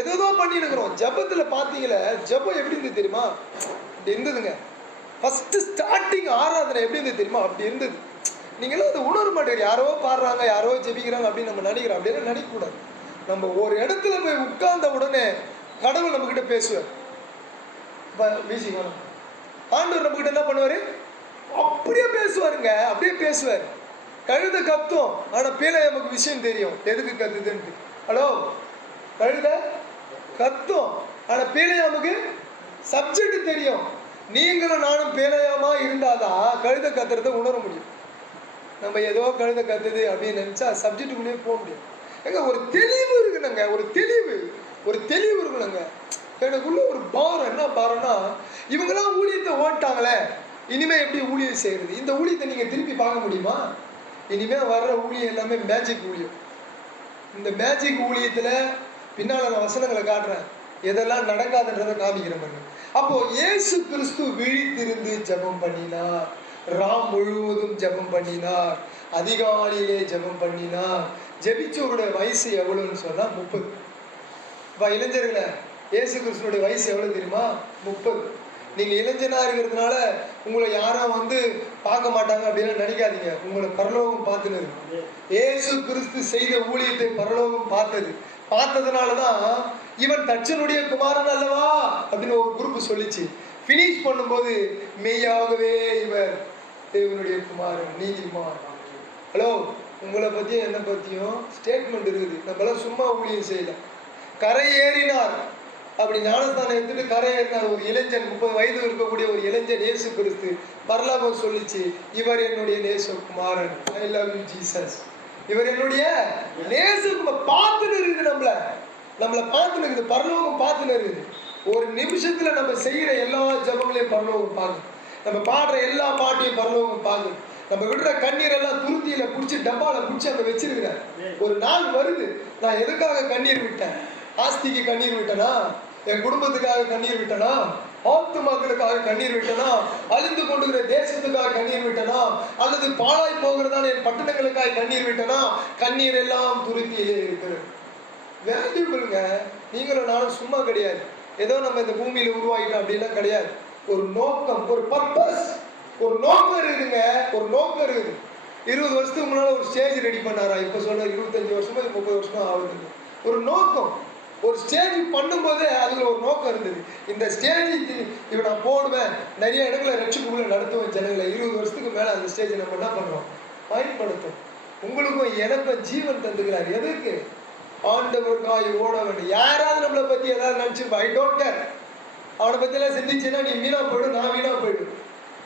ஏதோ பண்ணின்னு இருக்கிறோம். ஜபத்துல பாத்தீங்களா, ஜபம் எப்படி இருந்தது தெரியுமா, அப்படி இருந்ததுங்க. ஃபர்ஸ்ட் ஸ்டார்டிங் ஆராதனை எப்படி இருந்தது தெரியுமா, அப்படி இருந்தது. நீங்களும் அதை உணர மாட்டேங்க. யாரோ பாடுறாங்க, யாரோ ஜெபிக்கிறாங்க அப்படின்னு நம்ம நினைக்கிறோம். அப்படின்னு நினைக்கக்கூடாது. நம்ம ஒரு இடத்துல போய் உட்கார்ந்த உடனே கடவுள் நம்ம கிட்ட பேசுவார். ஆண்டவர் நம்ம கிட்ட என்ன பண்ணுவாரு, அப்படியே பேசுவாருங்க, அப்படியே பேசுவார். கழுத கத்தும், ஆனா பேலை நமக்கு விஷயம் தெரியும் எதுக்கு கத்துதுன்ட்டு. ஹலோ, கழுத கத்தும், ஆனா பேலை நமக்கு சப்ஜெக்ட் தெரியும். நீங்களும் நானும் பேலையாமா இருந்தாதான் கழுத கத்துறதை உணர முடியும். நம்ம ஏதோ கழுத கத்துது அப்படின்னு நினைச்சா சப்ஜெக்டுக்குள்ளேயே போக முடியும். எங்க ஒரு தெளிவு இருக்குனுங்க, ஒரு தெளிவு இருக்கணுங்க. எனக்குள்ள ஒரு பாரம், என்ன பாரம்னா, இவங்கெல்லாம் ஊழியத்தை ஓட்டாங்களே, இனிமே எப்படி ஊழியம் செய்யறது? இந்த ஊழியத்தை நீங்க திருப்பி பார்க்க முடியுமா? இனிமே வர்ற ஊழியம் எல்லாமே மேஜிக் ஊழியம். இந்த மேஜிக் ஊழியத்துல பின்னால நான் வசனங்களை காட்டுறேன், எதெல்லாம் நடக்காதுன்றதை காமிக்கிற மாதிரி. அப்போ இயேசு கிறிஸ்து விழித்திருந்து ஜெபம் பண்ணினார், ராம் முழுவதும் ஜெபம் பண்ணினார், அதிகாலையிலே ஜெபம் பண்ணினார். ஜெபிச்சவருடைய வயசு எவ்வளவுன்னு சொன்னா 30. இப்போ இளைஞர்களை, இயேசு கிறிஸ்துடைய வயசு எவ்வளவு தெரியுமா? 30. நீங்க இளைஞனா இருக்கிறதுனால உங்களை யாரும் வந்து பார்க்க மாட்டாங்க அப்படின்னு நினைக்காதீங்க. உங்களை பரலோகம் பார்த்துன்னு இருக்கு. இயேசு கிறிஸ்து செய்த ஊழியத்தை பரலோகம் பார்த்ததுனாலதான் இவன் தச்சனுடைய குமாரன் அல்லவா அப்படின்னு ஒரு குரூப் சொல்லிச்சு. பினிஷ் பண்ணும்போது மெய்யாகவே இவர் தேவனுடைய குமாரன், நீதிமான். ஹலோ, உங்களை பத்தியும் என்ன பத்தியும் ஸ்டேட்மெண்ட் இருக்குது. நம்மளாம் சும்மா ஊழியம் செய்யல. கரை ஏறினார், அப்படி ஞானஸ்தானம் எடுத்துட்டு கரை ஏறினார் ஒரு இளைஞன், 30 வயது இருக்கக்கூடிய ஒரு இளைஞன். இயேசு கிறிஸ்து பரலோகம் சொல்லிச்சு, இவர் என்னுடைய நேசகுமாரன், ஐ லவ் யூ ஜீசஸ், இவர் என்னுடைய நேசகுமாரன். பார்த்துன்னு இருக்குது, நம்மளை பார்த்துன்னு இருக்குது, பரலோகம் பார்த்துன்னு இருக்குது. ஒரு நிமிஷத்துல நம்ம செய்யற எல்லா ஜபங்களையும் பரலோகம் பார்க்குது. நம்ம பாடுற எல்லா பாட்டையும் பரலோகம் பார்க்குது. நம்ம விடுற கண்ணீர் எல்லாம் துருத்தியில பிடிச்சி டப்பால பிடிச்சி அங்க வச்சிருக்கிறார். ஒரு நாள் வருது, நான் எதுக்காக கண்ணீர் விட்டேன்? ஆஸ்திக்கு கண்ணீர் விட்டனா? என் குடும்பத்துக்காக கண்ணீர் விட்டனா? ஆத்து மக்களுக்காக கண்ணீர் விட்டனா? அழிந்து கொண்டுகிற தேசத்துக்காக கண்ணீர் விட்டனா? அல்லது பாழாய் போகிறதான என் பட்டணங்களுக்காக கண்ணீர் விட்டனா? கண்ணீர் எல்லாம் துருத்தியிலே இருக்கிறது. வேல்யூபிள்ங்க. நீங்களும் நானும் சும்மா கிடையாது. ஏதோ நம்ம இந்த பூமியில உருவாகிட்டோம் அப்படிலாம் கிடையாது. ஒரு நோக்கம், ஒரு பர்பஸ், ஒரு நோக்கம் இருக்குதுங்க. ஒரு நோக்கம் இருக்குது. 20 வருஷத்துக்கு முன்னால ஒரு ஸ்டேஜ் ரெடி பண்ணாரா? இப்ப சொல்ற 25 வருஷமா 30 வருஷமா ஆகுது. ஒரு நோக்கம், ஒரு ஸ்டேஜ் பண்ணும்போதே அதுல ஒரு நோக்கம் இருந்தது. இந்த ஸ்டேஜ் இப்ப நான் போடுவேன், நிறைய இடங்களை ரட்சிப்புக்குள்ள நடத்துவேன் ஜனங்களை. 20 வருஷத்துக்கு மேல அந்த ஸ்டேஜ் நம்ம என்ன பண்றோம்? பயன்படுத்தும். உங்களுக்கும் எனக்கும் ஜீவன் தந்துக்கிறார். எதுக்கு? ஆண்டவருக்காய் ஓட வேண்டும். யாராவது நம்மளை பத்தி ஏதாவது நினைச்சிருப்பா, ஐ டோன்ட் கேர். அவனை பத்தி எல்லாம் சிந்திச்சுன்னா நீ வீணா போயிடும், நான் வீணா போயிடும்.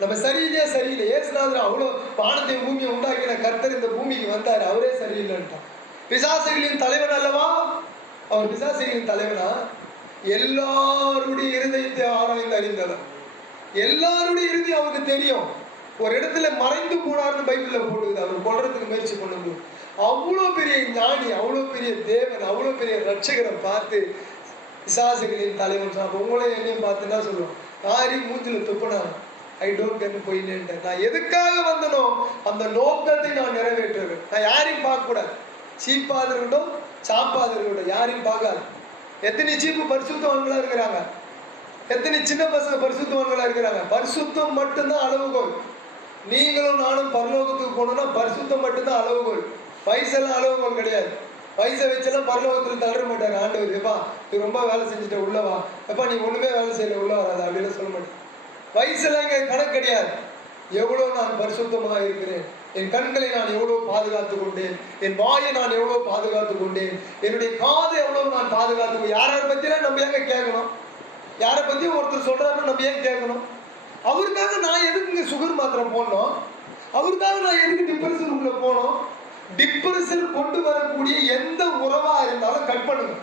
நம்ம சரியில்லையா? சரியில்லை. ஏசுநாதர் அவ்வளோ வானத்தையும் பூமியை உண்டாக்கின கர்த்தர் இந்த பூமிக்கு வந்தார், அவரே சரியில்லைன்ட்டான். பிசாசுகளின் தலைவன் அல்லவா அவர்? பிசாசுகளின் தலைவனா? எல்லாருடைய இருதயத்தை ஆராய்ந்து அறிந்தவர். எல்லாருடைய இறுதி அவருக்கு தெரியும். ஒரு இடத்துல மறைந்து போனார்னு பைபிள்ல போட்டுக்குது. அவர் கொல்றதுக்கு முயற்சி பண்ணும்போது அவ்வளோ பெரிய ஞானி, அவ்வளோ பெரிய தேவன், அவ்வளோ பெரிய ரட்சகரை பார்த்து பிசாசுகளின் தலைவன் சொன்ன உங்களையும் என்னையும் பார்த்து என்ன சொல்லுவோம்? காரி மூஞ்சில துப்புனா ஐ டோன்ட் கேர் போயிட்டேன். நான் எதுக்காக வந்தனோ அந்த நோக்கத்தை நான் நிறைவேற்றுவேன். நான் யாரையும் பார்க்க கூடாது. சீப்பாது இருக்கட்டும், சாப்பாது இருக்கட்டும், யாரையும் பார்க்காது. எத்தனை சீப்பு பரிசுத்தவான்களா இருக்கிறாங்க, எத்தனை சின்ன பசங்க பரிசுத்தவான்களா இருக்கிறாங்க. பரிசுத்தம் மட்டும்தான் அளவுகோல். நீங்களும் நானும் பரலோகத்துக்கு போனோம்னா பரிசுத்தம் மட்டும்தான் அளவுகோல். பைசெல்லாம் அளவுகோல் கிடையாது. பைசா வச்செல்லாம் பரலோகத்தில் தளர மாட்டாரு ஆண்டவர். எப்பா நீ ரொம்ப வேலை செஞ்சுட்ட உள்ளவா, எப்பா நீ ஒண்ணுமே வேலை செய்யல உள்ள வராது அப்படின்னு சொல்ல மாட்டேன். வயசுல இங்க கணக்கு கிடையாது. எவ்வளவு நான் பரிசுத்தமாக இருக்கிறேன், என் கண்களை நான் எவ்வளவு பாதுகாத்து கொண்டேன், என் வாயை நான் எவ்வளவு பாதுகாத்து கொண்டேன், என்னுடைய காதை எவ்வளவு நான் பாதுகாத்து. யாரை பத்தியெல்லாம் நம்ம ஏங்க கேட்கணும்? யாரை பத்தியும் ஒருத்தர் சொல்றாருன்னு நம்ம ஏன் கேட்கணும்? அவருக்காக நான் எதுக்கு சுகர் மாத்திரம் போடணும்? அவருக்காக நான் எதுக்கு டிப்ரெஷன் உள்ள போனோம்? டிப்ரெஷன் கொண்டு வரக்கூடிய எந்த உறவா இருந்தாலும் கட் பண்ணுங்க.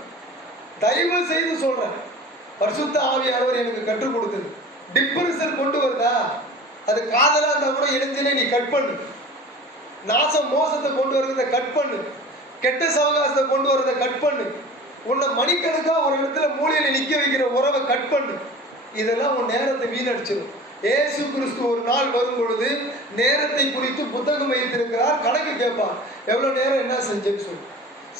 தயவு செய்து சொல்றேன், பரிசுத்த ஆவியானவர் எனக்கு கற்றுக் கொடுத்தது. டிப்ரெஷன் கொண்டு வருதா, அது காதலா இருந்தா கூட இளைஞனே நீ கட் பண்ணு. நாசம் மோசத்தை கொண்டு வரதை கட் பண்ணு. கெட்ட சவகாசத்தை கொண்டு வரதை கட் பண்ணு. உன்னை மணிக்கணக்கா ஒரு இடத்துல மூலையில நிக்க வைக்கிற உறவை கட் பண்ணு. இதெல்லாம் உன் நேரத்தை வீணடிச்சிடும். ஏசு கிறிஸ்து ஒரு நாள் வரும் பொழுது நேரத்தை குறித்து புத்தகம் வைத்திருக்கிறார். கணக்கு கேட்பார், எவ்வளவு நேரம் என்ன செஞ்சேன்னு சொல்லி.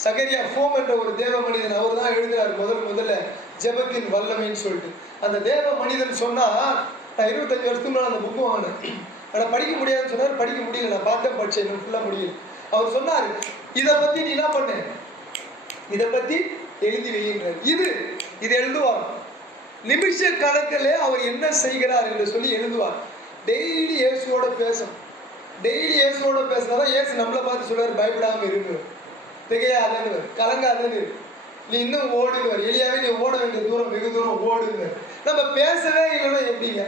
சகரியா ஃபோம் என்ற ஒரு தேவ மனிதன் அவர் தான் எழுதுறார் முதல்ல ஜெபத்தின் வல்லமைன்னு சொல்லிட்டு. அந்த தேவ மனிதன் சொன்னா, நான் 25 வருஷத்துக்கு முன்னாடி அந்த புக்கு வாங்கினேன், ஆனால் படிக்க முடியாதுன்னு சொன்னார். படிக்க முடியல, நான் பார்த்தேன், படிச்சேன், ஃபுல்லா முடியல. அவர் சொன்னார், இதை பத்தி நீ என்ன பண்ண, இதை பத்தி எழுதி வைகின்றார். இது எழுதுவார். நிமிஷ கணக்கிலே அவர் என்ன செய்கிறார் என்று சொல்லி எழுதுவார். டெய்லி இயேசுவோட பேசும். டெய்லி இயேசுவோட பேசினாதான் இயேசு நம்மளை பார்த்து சொல்றாரு, பயப்படாம இருக்கு, திகையாதன்னு, கலங்காதன்னு, நீ இன்னும் ஓடுவார். எளியாவே நீ ஓட வேண்டிய தூரம் வெகு தூரம் ஓடுங்க. நம்ம பேசவே இல்லைன்னா எப்படிங்க?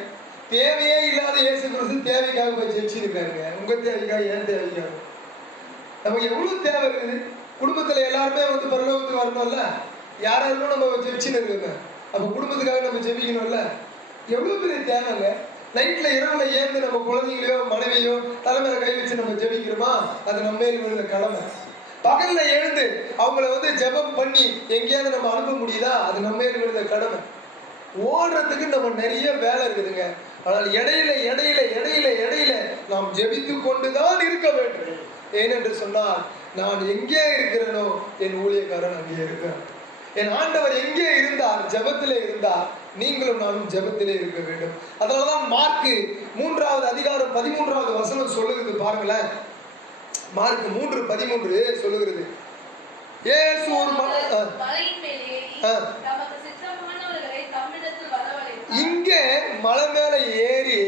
தேவையே இல்லாத இயேசு கிறிஸ்து தேவைக்காக போய் ஜெயிச்சிருக்காருங்க. உங்க தேவைக்காக, ஏன் தேவைக்காக? நமக்கு எவ்வளவு தேவை இருக்குது. குடும்பத்துல எல்லாருமே வந்து பரலோகத்துக்கு வரணும்ல, யாராருக்கும் நம்ம ஜெயிச்சுன்னு இருக்குங்க. அப்ப குடும்பத்துக்காக நம்ம ஜெபிக்கணும்ல, எவ்வளவு பெரிய தேவைங்க. நைட்ல இரவுல ஏந்து நம்ம குழந்தைங்களையோ மனைவியோ தலைமையில கை வச்சு நம்ம ஜெபிக்கிறோமா, அது நம்ம மேல கடமை. பகல்ல எழுந்து அவங்கள வந்து ஜெபம் பண்ணி எங்கேயாவது நம்ம அனுப்ப முடியுதா, அது நம்ம மேல கடமை. ஓடுறதுக்கு நம்ம நிறைய வேலை இருக்குதுங்க. ஆனால் இடையில இடையில இடையில இடையில நாம் ஜெபித்து கொண்டுதான் இருக்க வேண்டும். ஏனென்று சொன்னால், நான் எங்கே இருக்கிறேனோ என் ஊழியக்காரன் அங்கே இருக்கிறான். என் ஆண்டவர் எங்கே இருந்தார், ஜெபத்திலே இருந்தார். நீங்களும் நானும் ஜெபத்திலே இருக்க வேண்டும். அதனாலதான் மார்க்கு 3வது அதிகாரம் 13வது வசனம் சொல்லுகிறது பாருங்களேன். மார்க் 3:13 சொல்லுகிறது, இயேசு ஒரு இங்கே மலை மேல ஏறி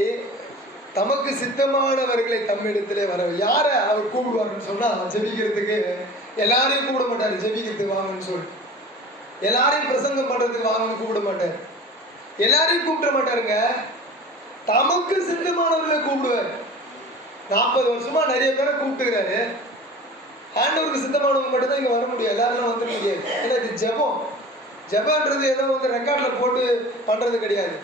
தமக்கு சித்தமானவர்களை தம்மிடத்திலே வர யார அவர் கூப்பிடுவாருன்னு சொன்னா, ஜெபிக்கிறதுக்கு எல்லாரையும் கூப்பிட மாட்டாரு. ஜெபிக்கிறதுக்கு வாங்கன்னு சொல்லி எல்லாரையும் பிரசங்கம் பண்றதுக்கு வாங்கன்னு கூப்பிட மாட்டாரு. எல்லாரையும் கூப்பிட மாட்டாருங்க. தமக்கு சித்தமானவர்களை கூப்பிடுவார். 40 வருஷமா நிறைய பேரை கூப்பிட்டுக்கிறாரு. ஆண்டவருக்கு சித்தமானவங்க மட்டும் தான் இங்க வர முடியும். எல்லாரும் வந்துட முடியாது. ஏன்னா இது ஜெபம். ஜெபன்றது ஏதோ வந்து ரெக்கார்ட்ல போட்டு பண்றது கிடையாது.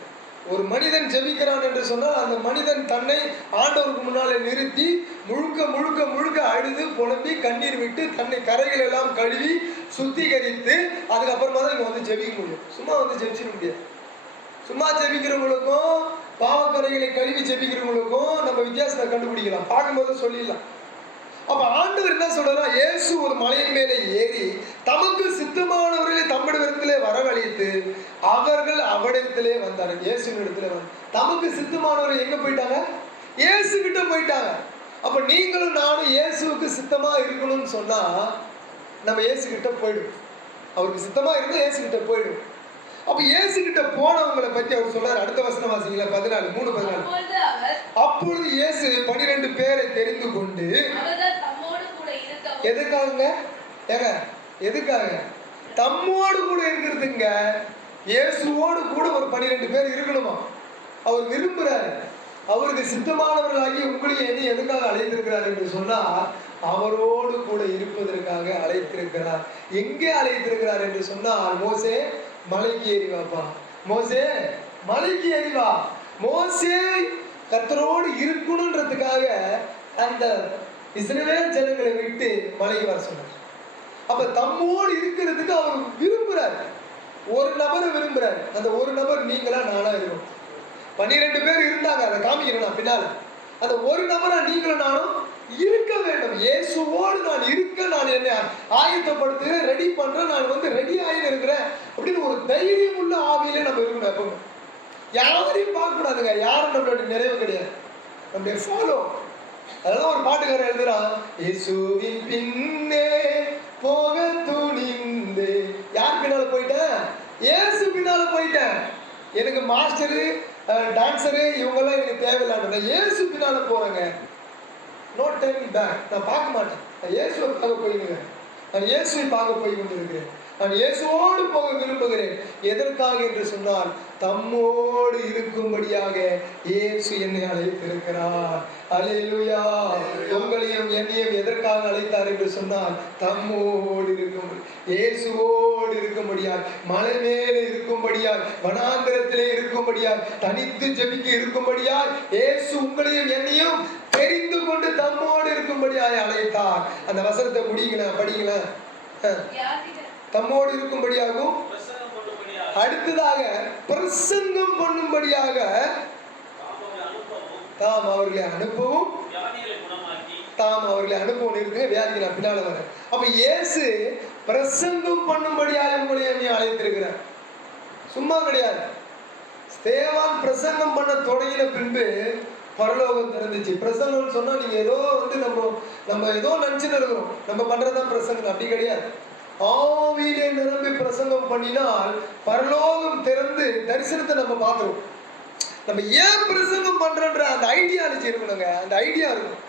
ஒரு மனிதன் ஜெபிக்கிறான் என்று சொன்னால் அந்த மனிதன் தன்னை ஆண்டவருக்கு முன்னாலே நிறுத்தி முழுக்க முழுக்க முழுக்க அழுது புலம்பி கண்ணீர் விட்டு தன்னை கரைகள் எல்லாம் கழுவி சுத்திகரித்து அதுக்கப்புறமா தான் இங்க வந்து ஜெபிக்க முடியும். சும்மா வந்து ஜெபிச்சிட முடியாது. சும்மா ஜெபிக்கிறவங்களுக்கும் பாவக்கரைகளை கழுவி ஜெபிக்கிறவங்களுக்கும் நம்ம வித்தியாசத்தை கண்டுபிடிக்கலாம். பார்க்கும்போது சொல்லிடலாம். அப்ப ஆண்டவர் என்ன சொல்றா, இயேசு ஒரு மலையின் மேலே ஏறி தமக்கு சித்தமானவர்களை தம்மிடத்திலே வரவழைத்து அவர்கள் அவரிடத்திலே வந்தார்கள். இயேசுவின் இடத்துல வந்து தமக்கு சித்தமானவர்கள் எங்க போயிட்டாங்க? இயேசு கிட்ட போயிட்டாங்க. அப்ப நீங்களும் நானும் இயேசுவுக்கு சித்தமா இருக்கணும்னு சொன்னா நம்ம இயேசு கிட்ட போயிடும். அவருக்கு சித்தமா இருந்தா இயேசு கிட்ட போயிடும். அப்ப இயேசு கிட்ட போனவங்களை பத்தி அவர் சொல்றாரு. அடுத்த வசனம் வாசிங்களா, 14:3-14. அப்பொழுது இயேசு 12 பேரை தெரிந்து கொண்டு எதுக்காக ஏங்க எதுக்காக தம்மோடு கூட இருக்கிறதுங்க. இயேசுவோடு கூட ஒரு 12 பேர் இருக்கணுமா? அவர் விரும்புறாரு. அவருக்கு சித்தமானவர்களாகி உங்களையும் என்ன எதுக்காக அழைத்திருக்கிறார் என்று சொன்னா, அவரோடு கூட இருப்பதற்காக அழைத்திருக்கிறார். எங்கே அழைத்திருக்கிறார் என்று சொன்னால், மோசே மலைக்கு ஏறி வாப்பா, மோசே மலைக்கு ஏறி வா. மோசே கர்த்தரோடு இருக்கணும்ன்றதுக்காக அந்த இஸ்ரவேல் ஜனங்களை விட்டு மலைக்கு வர சொன்னார். அப்ப தம்மோடு இருக்கிறதுக்கு அவர் விரும்புறாரு. ஒரு நபரை விரும்புறாரு. அந்த ஒரு நபர் நீங்களா நானா இருக்கும். 12 பேர் இருந்தாங்க. அதை காமிக்கிறேன் பின்னால. அந்த ஒரு நபரா நீங்களும் நானும் இருக்க வேண்டும். இயேசுவோடு நான் இருக்க நான் என்ன ஆயத்தப்படுத்துகிறேன், ரெடி பண்றேன், நான் வந்து ரெடி ஆகி இருக்கிறேன் அப்படின்னு ஒரு தைரியம் உள்ள ஆவியில நம்ம இருக்கணும். எப்பவுமே யாரையும் பார்க்க கூடாதுங்க. யாரும் நம்மளுடைய நிறைவு கிடையாது, நம்முடைய ஃபாலோ. அதெல்லாம் ஒரு பாட்டுக்காரர் எழுதுறான், இயேசுவின் பின்னே போக துணிந்து. யார் பின்னால போயிட்டேன்? இயேசு பின்னால போயிட்டேன். எனக்கு மாஸ்டரு டான்ஸரு இவங்கெல்லாம் எனக்கு தேவையில்லாம இயேசு பின்னால போறேங்க. No time back. நான் பார்க்க மாட்டேன். நான் இயேசுவை பார்க்க போயிருக்கிறேன். நான் இயேசுவை பார்க்க போய் கொண்டிருக்கிறேன். நான் இயேசுவோடு போக விரும்புகிறேன். எதற்காக என்று சொன்னால், தம்மோடு இருக்கும்படியாக இயேசு என்னை அழைத்திருக்கிறார். அல்லேலூயா. உங்களையும் என்னையும் எதற்காக அழைத்தார் என்று சொன்னால், தம்மோடு இருக்கும்படி, இயேசுவோடு இருக்கும்படியாய், மலை மேலே இருக்கும்படியாய், வனாந்திரத்திலே இருக்கும்படியாய், தனித்து ஜெபிக்க இருக்கும்படியாய் இயேசு உங்களையும் என்னையும் தெரிந்து கொண்டு தம்மோடு இருக்கும்படியாய் அழைத்தார். அந்த வசனத்தை முடியுங்களா, படிங்களா. தம்மோடு இருக்கும்படியாகவும் அடுத்ததாக பிரசங்கம் பண்ணும்படியாக தாம் அவர்களை அனுப்பவும் இருக்குங்க. வியாதிகள் பின்னால வர. அப்ப இயேசு பிரசங்கம் பண்ணும்படியாக உங்களை என்னை அழைத்திருக்கிறார். சும்மா கிடையாது. ஸ்தேவான் பிரசங்கம் பண்ண தொடங்கின பின்பு பரலோகம் திறந்துச்சு. பிரசங்கம் சொன்னா நீங்க ஏதோ வந்து நம்ம ஏதோ நினைச்சுட்டு இருக்கிறோம், நம்ம பண்றதுதான் பிரசங்கம். அப்படி கிடையாது. ஆவியிலே நிரம்பி பிரசங்கம் பண்ணினால் பரலோகம் திறந்து தரிசனத்தை நம்ம பார்க்கிறோம். நம்ம ஏன் பிரசங்கம் பண்றோன்ற அந்த ஐடியாலஜி இருக்கணுங்க. அந்த ஐடியா இருக்கணும்,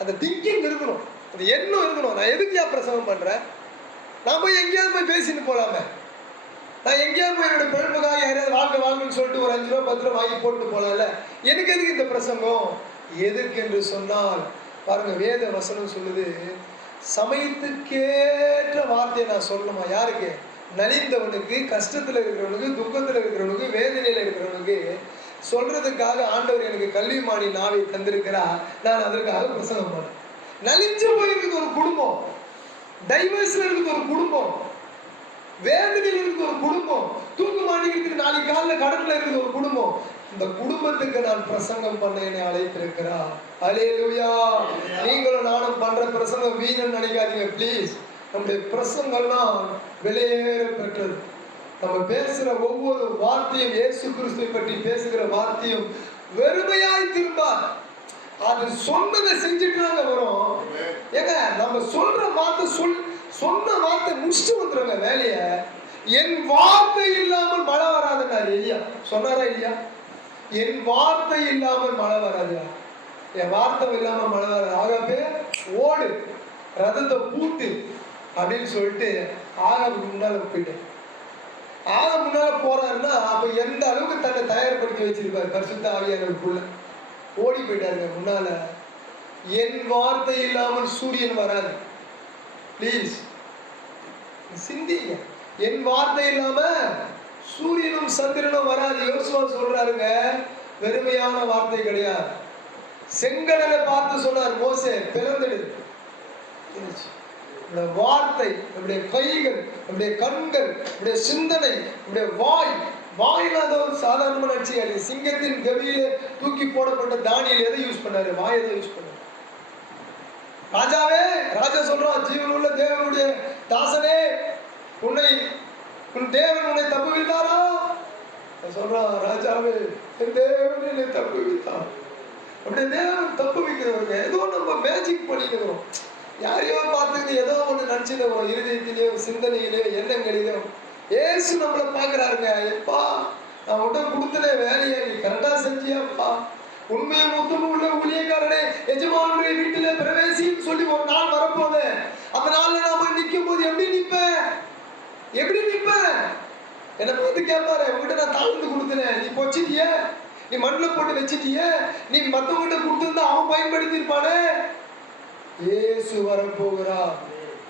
அந்த திங்கிங் இருக்கணும், அந்த எண்ணம் இருக்கணும். நான் எதுக்கு ஏன் பிரசங்கம் பண்றேன்? நான் போய் எங்கேயாவது போய் பேசிட்டு போலாமே. நான் எங்கேயாவது போய் என்னோட பெருமைக்காக யாரையாவது வாழ்க்கைன்னு சொல்லிட்டு ஒரு 5 ரூபா 10 ரூபா வாங்கி போட்டு போலாம்ல. எனக்கு எதுக்கு இந்த பிரசங்கம்? எதற்கு என்று சொன்னால், பாருங்க, வேத வசனம் சொல்லுது, சமயத்துக்கேற்ற வார்த்தையை நான் சொல்லணுமா? யாருக்கு? நலிந்தவனுக்கு, கஷ்டத்துல இருக்கிறவனுக்கு, துக்கத்துல இருக்கிறவனுக்கு, வேதனையில இருக்கிறவனுக்கு சொல்றதுக்காக ஆண்டவர் எனக்கு கல்விமானி நாவை தந்திருக்கிறார். நான் அதற்காக பிரசங்கம் பண்ணேன். நலிஞ்சு போயிருக்குது ஒரு குடும்பம், டைவர்ஸ்ல இருக்குது ஒரு குடும்பம், வேதனையில் இருக்குது ஒரு குடும்பம், தூக்க மாட்டேங்கிறதுக்கு 4 காலில் கடன்ல இருக்குது ஒரு குடும்பம். இந்த குடும்பத்துக்கு நான் பிரசங்கம் பண்ண என்னை அழைத்திருக்கிறார். அல்லேலூயா. நீங்களும் நானும் பண்ற பிரசங்கம் வீணன்னு நினைக்காதீங்க ப்ளீஸ். நம்முடைய பிரசங்கம்லாம் விலையேற பெற்றது. நம்ம பேசுற ஒவ்வொரு வார்த்தையும், இயேசு கிறிஸ்துவை பற்றி பேசுகிற வார்த்தையும் வெறுமையாய் திரும்பாது. அது சொன்னதை செஞ்சுட்டு நாங்க வரோம். ஏங்க, நம்ம சொல்ற வார்த்தை சொன்ன வார்த்தை முடிச்சுட்டு வந்துருங்க வேலைய. என் வார்த்தை இல்லாமல் மழை வராதுன்னாரு எலியா. சொன்னாரா இல்லையா? என் வார்த்தை இல்லாமல் மழை வராது. என் வார்த்தை இல்லாம மழை வராது. ஆகவே ஓடு, ரதத்தை பூட்டு அப்படின்னு சொல்லிட்டு ஆகாவுக்கு முன்னால போயிட்டேன். ஆக முன்னால போறாருன்னா அப்ப எந்த அளவுக்கு தன்னை தயார்படுத்தி வச்சிருப்பாரு பரிசுத்த ஆவியானவருக்குள்ள. ஓடி போயிட்டாருங்க முன்னால. என் வார்த்தை இல்லாமல் சூரியன் வராது. பிளீஸ் சிந்திங்க. என் வார்த்தை இல்லாம சூரியனும் சந்திரனும் வராது. யோசுவா சொல்றாருங்க, வெறுமையான வார்த்தை கிடையாது. செங்கடலை பார்த்து சொன்னார் மோசே, பிறந்தெடு. வார்த்தை, நம்முடைய கைகள், நம்முடைய கண்கள், நம்முடைய சிந்தனை, நம்முடைய வாயிலாத ஒரு சாதாரணமான அடிச்சு. சிங்கத்தின் கவியிலே தூக்கி போடப்பட்ட தானியல் எதை யூஸ் பண்ணாரு? வாய் எதை யூஸ் பண்ணாரு? ராஜாவே, ராஜா சொல்றான், ஜீவன் உள்ள தேவனுடைய தாசனே, உன் தேவன் உன்னை தப்புவித்தாரா? சொல்றான், ராஜாவே, என் தேவன் என்னை தப்புவித்தார். அப்படியே தேவன் தப்பு வைக்கிறவங்க ஏதோ நம்ம மேஜிக் பண்ணிக்கிறோம். யாரையோ பார்த்துக்கிட்டு ஏதோ ஒன்று நினச்சிக்கிறோம். இருதயத்திலேயோ சிந்தனையிலேயோ எண்ணங்களிலேயோ ஏசு நம்மளை பார்க்குறாருங்க. எப்பா, நான் உடனே கொடுத்தனே வேலையை நீ கரெக்டாக செஞ்சியாப்பா. உண்மையை மொத்தமும் உள்ள ஊழியக்காரனே, எஜமானுடைய வீட்டில பிரவேசின்னு சொல்லி ஒரு நாள் வரப்போது. அந்த நாள்ல நாம நிற்கும் போது எப்படி நிற்பேன்? எப்படி நிற்பேன்? என்னை பார்த்து கேட்பாரு, உங்ககிட்ட நான் தாழ்ந்து கொடுத்தனேன், நீ பொச்சிட்டிய, நீ மண்ணில் போட்டு வச்சிட்டிய, நீ மற்றவங்கிட்ட கொடுத்துருந்தா அவன் பயன்படுத்தி இருப்பானே. இயேசு வரப்போகிறார்,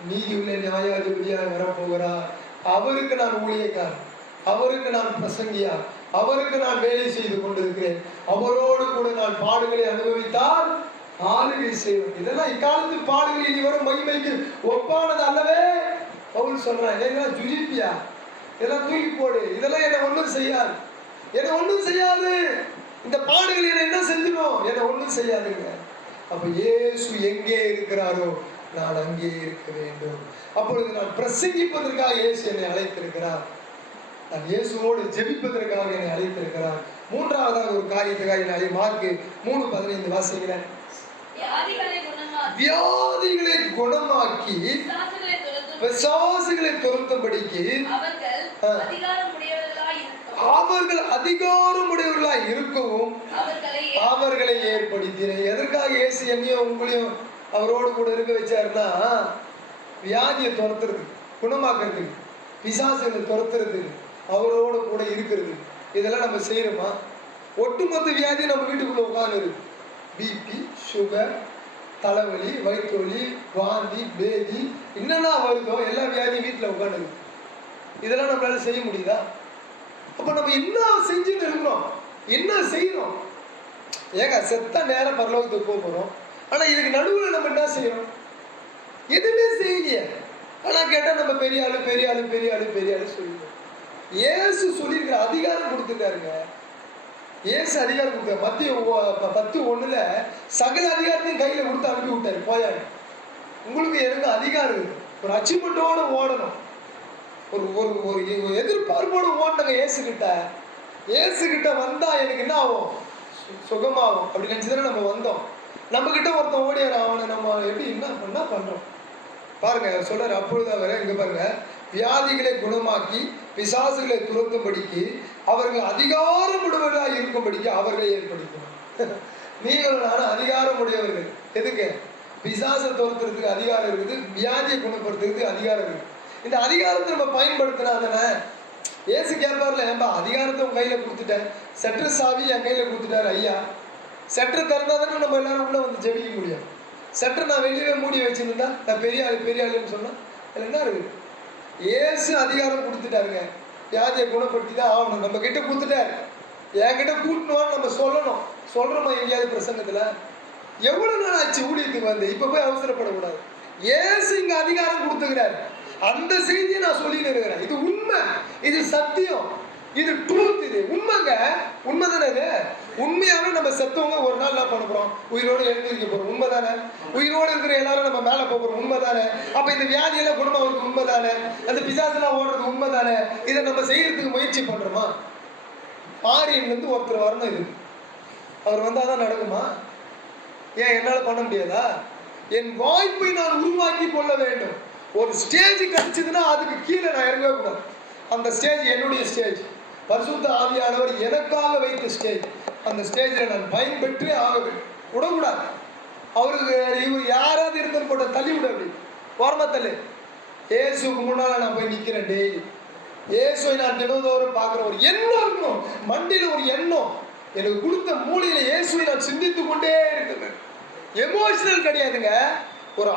நீதி உள்ள நியாயாதிபதியாக வரப்போகிறார். அவருக்கு நான் ஊழியக்காரன், அவருக்கு நான் பிரசங்கியா, அவருக்கு நான் வேலை செய்து கொண்டிருக்கிறேன். அவரோடு கூட நான் பாடுகளை அனுபவித்தால் ஆளுகை செய்வேன். இதெல்லாம் இக்காலத்து பாடுகள் இனி வரும் மகிமைக்கு ஒப்பானது அல்லவே. பவுல் சொல்றான், இதெல்லாம் ஜுஜிப்பியா, இதெல்லாம் தூக்கி போடு, இதெல்லாம் என்னை ஒன்றும் செய்யாது, என்னை ஒன்றும் செய்யாது. இந்த பாடுகள் என்னை என்ன செஞ்சிடும்? என்னை ஒன்றும் செய்யாதுங்க. அப்ப இயேசு எங்கே இருக்கிறாரோ நான் அங்கே இருக்க வேண்டும். அப்பொழுது நான் பிரசங்கிப்பதற்காக இயேசு என்னை அழைத்திருக்கிறார். நான் இயேசுவோடு ஜெபிப்பதற்காக என்னை அழைத்திருக்கிறார். மூன்றாவதாக ஒரு காரியத்துக்காக என்னை மார்க் 3:15 வாசிக்கிறேன். வியாதிகளை குணமாக்கி பிசாசுகளை துரத்தும்படிக்கு அவர்கள் அதிகாரமுடையவர்களாய் இருக்கவும் அவர்களை ஏற்படுத்தினேன். எதற்காக இயேசு என்னையும் உங்களையும் அவரோடு கூட இருக்க வச்சாருன்னா, வியாதியை துரத்துறதுக்கு, குணமாக்குறதுக்கு, பிசாசுகளை துரத்துறதுக்கு, அவரோடு கூட இருக்கிறது. இதெல்லாம் நம்ம செய்யறோமா? ஒட்டுமொத்த வியாதி நம்ம வீட்டுக்குள்ள உட்கார்ந்து இருக்கு. பிபி, சுகர், தலைவலி, வயிற்று வலி, வாந்தி, பேதி, என்னென்ன வருதோ எல்லா வியாதியும் வீட்டில் உட்காந்து. இதெல்லாம் நம்மளால செய்ய முடியுதா? அப்ப நம்ம என்ன செஞ்சுட்டு இருக்கிறோம்? என்ன செய்யறோம்? ஏங்க, செத்த நேரம் பரலோகத்துக்கு போகிறோம். ஆனா இதுக்கு நடுவில் நம்ம என்ன செய்யறோம்? எதுவுமே செய்யலையே. ஆனா கேட்டா நம்ம பெரிய ஆளு பெரிய ஆளு பெரிய ஆளு பெரிய ஆளு சொல்லிடுவோம். இயேசு சொல்லியிருக்கிற அதிகாரம் கொடுத்துட்டாருங்க. இயேசு அதிகாரம் கொடுத்தாரு. மத்திய 10:1 சகல அதிகாரத்தையும் கையில கொடுத்து அனுப்பி விட்டாரு. போயாரு, உங்களுக்கு எனக்கு அதிகாரம் இருக்கு. ஒரு அச்சீவ்மெண்டோட ஓடணும், ஒரு ஒரு எதிர்பார்ப்போடு ஓடணுங்க. இயேசு கிட்ட வந்தா எனக்கு என்ன ஆகும்? சுகமாகும் அப்படி நினைச்சுதானே நம்ம வந்தோம். நம்ம கிட்ட ஒருத்தன் ஓடியார், அவனை நம்ம எப்படி என்ன பண்றோம் பாருங்க. சொல்றாரு, அப்பொழுது அவர் இங்க பாருங்க, வியாதிகளை குணமாக்கி பிசாசுகளை துரத்தும்படிக்கு அவர்கள் அதிகாரம் உடையவர்களாக இருக்கும்படிக்கு அவர்களை ஏற்படுத்தணும். நீங்கள் நானும் அதிகாரம் உடையவர்கள். எதுக்கு? பிசாசை துரத்துறதுக்கு அதிகாரம் இருக்குது, வியாதியை குணப்படுத்துறதுக்கு அதிகாரம் இருக்குது. இந்த அதிகாரத்தை நம்ம பயன்படுத்தினா தானே. ஏசு கேட்பார்ல, ஏன்பா அதிகாரத்தை உன் கையில கொடுத்துட்டேன், சற்று சாவி என் கையில கொடுத்துட்டாரு ஐயா. சற்று திறந்தா தானே நம்ம எல்லாரும் உள்ள வந்து ஜெபிக்க முடியும். சற்று நான் வெளியே மூடி வச்சிருந்தா நான் பெரிய ஆளுன்னு சொன்னா அதுல என்ன இருக்கு? ஏசு அதிகாரம் கொடுத்துட்டாருங்க. வியாதியை குணப்படுத்தி தான் ஆகணும். நம்ம கிட்ட கொடுத்துட்டாரு, என்கிட்ட கூட்டணும்னு நம்ம சொல்லணும். சொல்றோமா எங்கேயாவது பிரசங்கத்துல? எவ்வளவு நாள் ஆச்சு ஊழியத்துக்கு வந்து? இப்ப போய் அவசரப்படக்கூடாது. ஏசு இங்க அதிகாரம் கொடுத்துக்கிறாரு. அந்த செய்தியை நான் சொல்லிட்டு இருக்கிறேன். இது உண்மை, இது சத்தியம், இது ட்ரூத், இது உண்மைங்க. உண்மை தானே? இது உண்மையாவே நம்ம செத்தவங்க ஒரு நாள் என்ன பண்ண போறோம்? உயிரோடு எழுந்திருக்க போறோம். உண்மை தானே? உயிரோடு இருக்கிற எல்லாரும் நம்ம மேல போறோம். உண்மை தானே? அப்ப இந்த வியாதியெல்லாம் குணமாகிறது உண்மை தானே? அந்த பிசாசெல்லாம் ஓடுறது உண்மை தானே? இதை நம்ம செய்யறதுக்கு முயற்சி பண்றோமா? ஆரியன்ல இருந்து ஒருத்தர் வரணும். இது அவர் வந்தாதான் நடக்குமா? ஏன் என்னால பண்ண முடியாதா? என் வாய்ப்பை நான் உருவாக்கி கொள்ள வேண்டும். ஒரு ஸ்டேஜ் கிடைச்சதுன்னா அதுக்கு கீழே நான் இறங்கவே கூடாது. அந்த ஸ்டேஜ் என்னுடைய ஸ்டேஜ், பரிசுத்த ஆவியானவர் எனக்காக வைத்த ஸ்டேஜ். அந்த ஸ்டேஜில் நான் பயன்பெற்று ஆக விடக்கூடாது. அவருக்கு இவர் யாராவது இருந்து போட்ட தள்ளி விட, அப்படி ஓரமா தள்ளு. இயேசுக்கு முன்னால நான் போய் நிற்கிறேன். டெய்லி இயேசுவை நான் தினந்தோறும் பார்க்குற ஒரு எண்ணம் இருக்கணும். மண்டியில் ஒரு எண்ணம், எனக்கு கொடுத்த மூலையில இயேசுவை நான் சிந்தித்து கொண்டே இருக்கிறேன். எமோஷனல் கிடையாதுங்க, ஒரு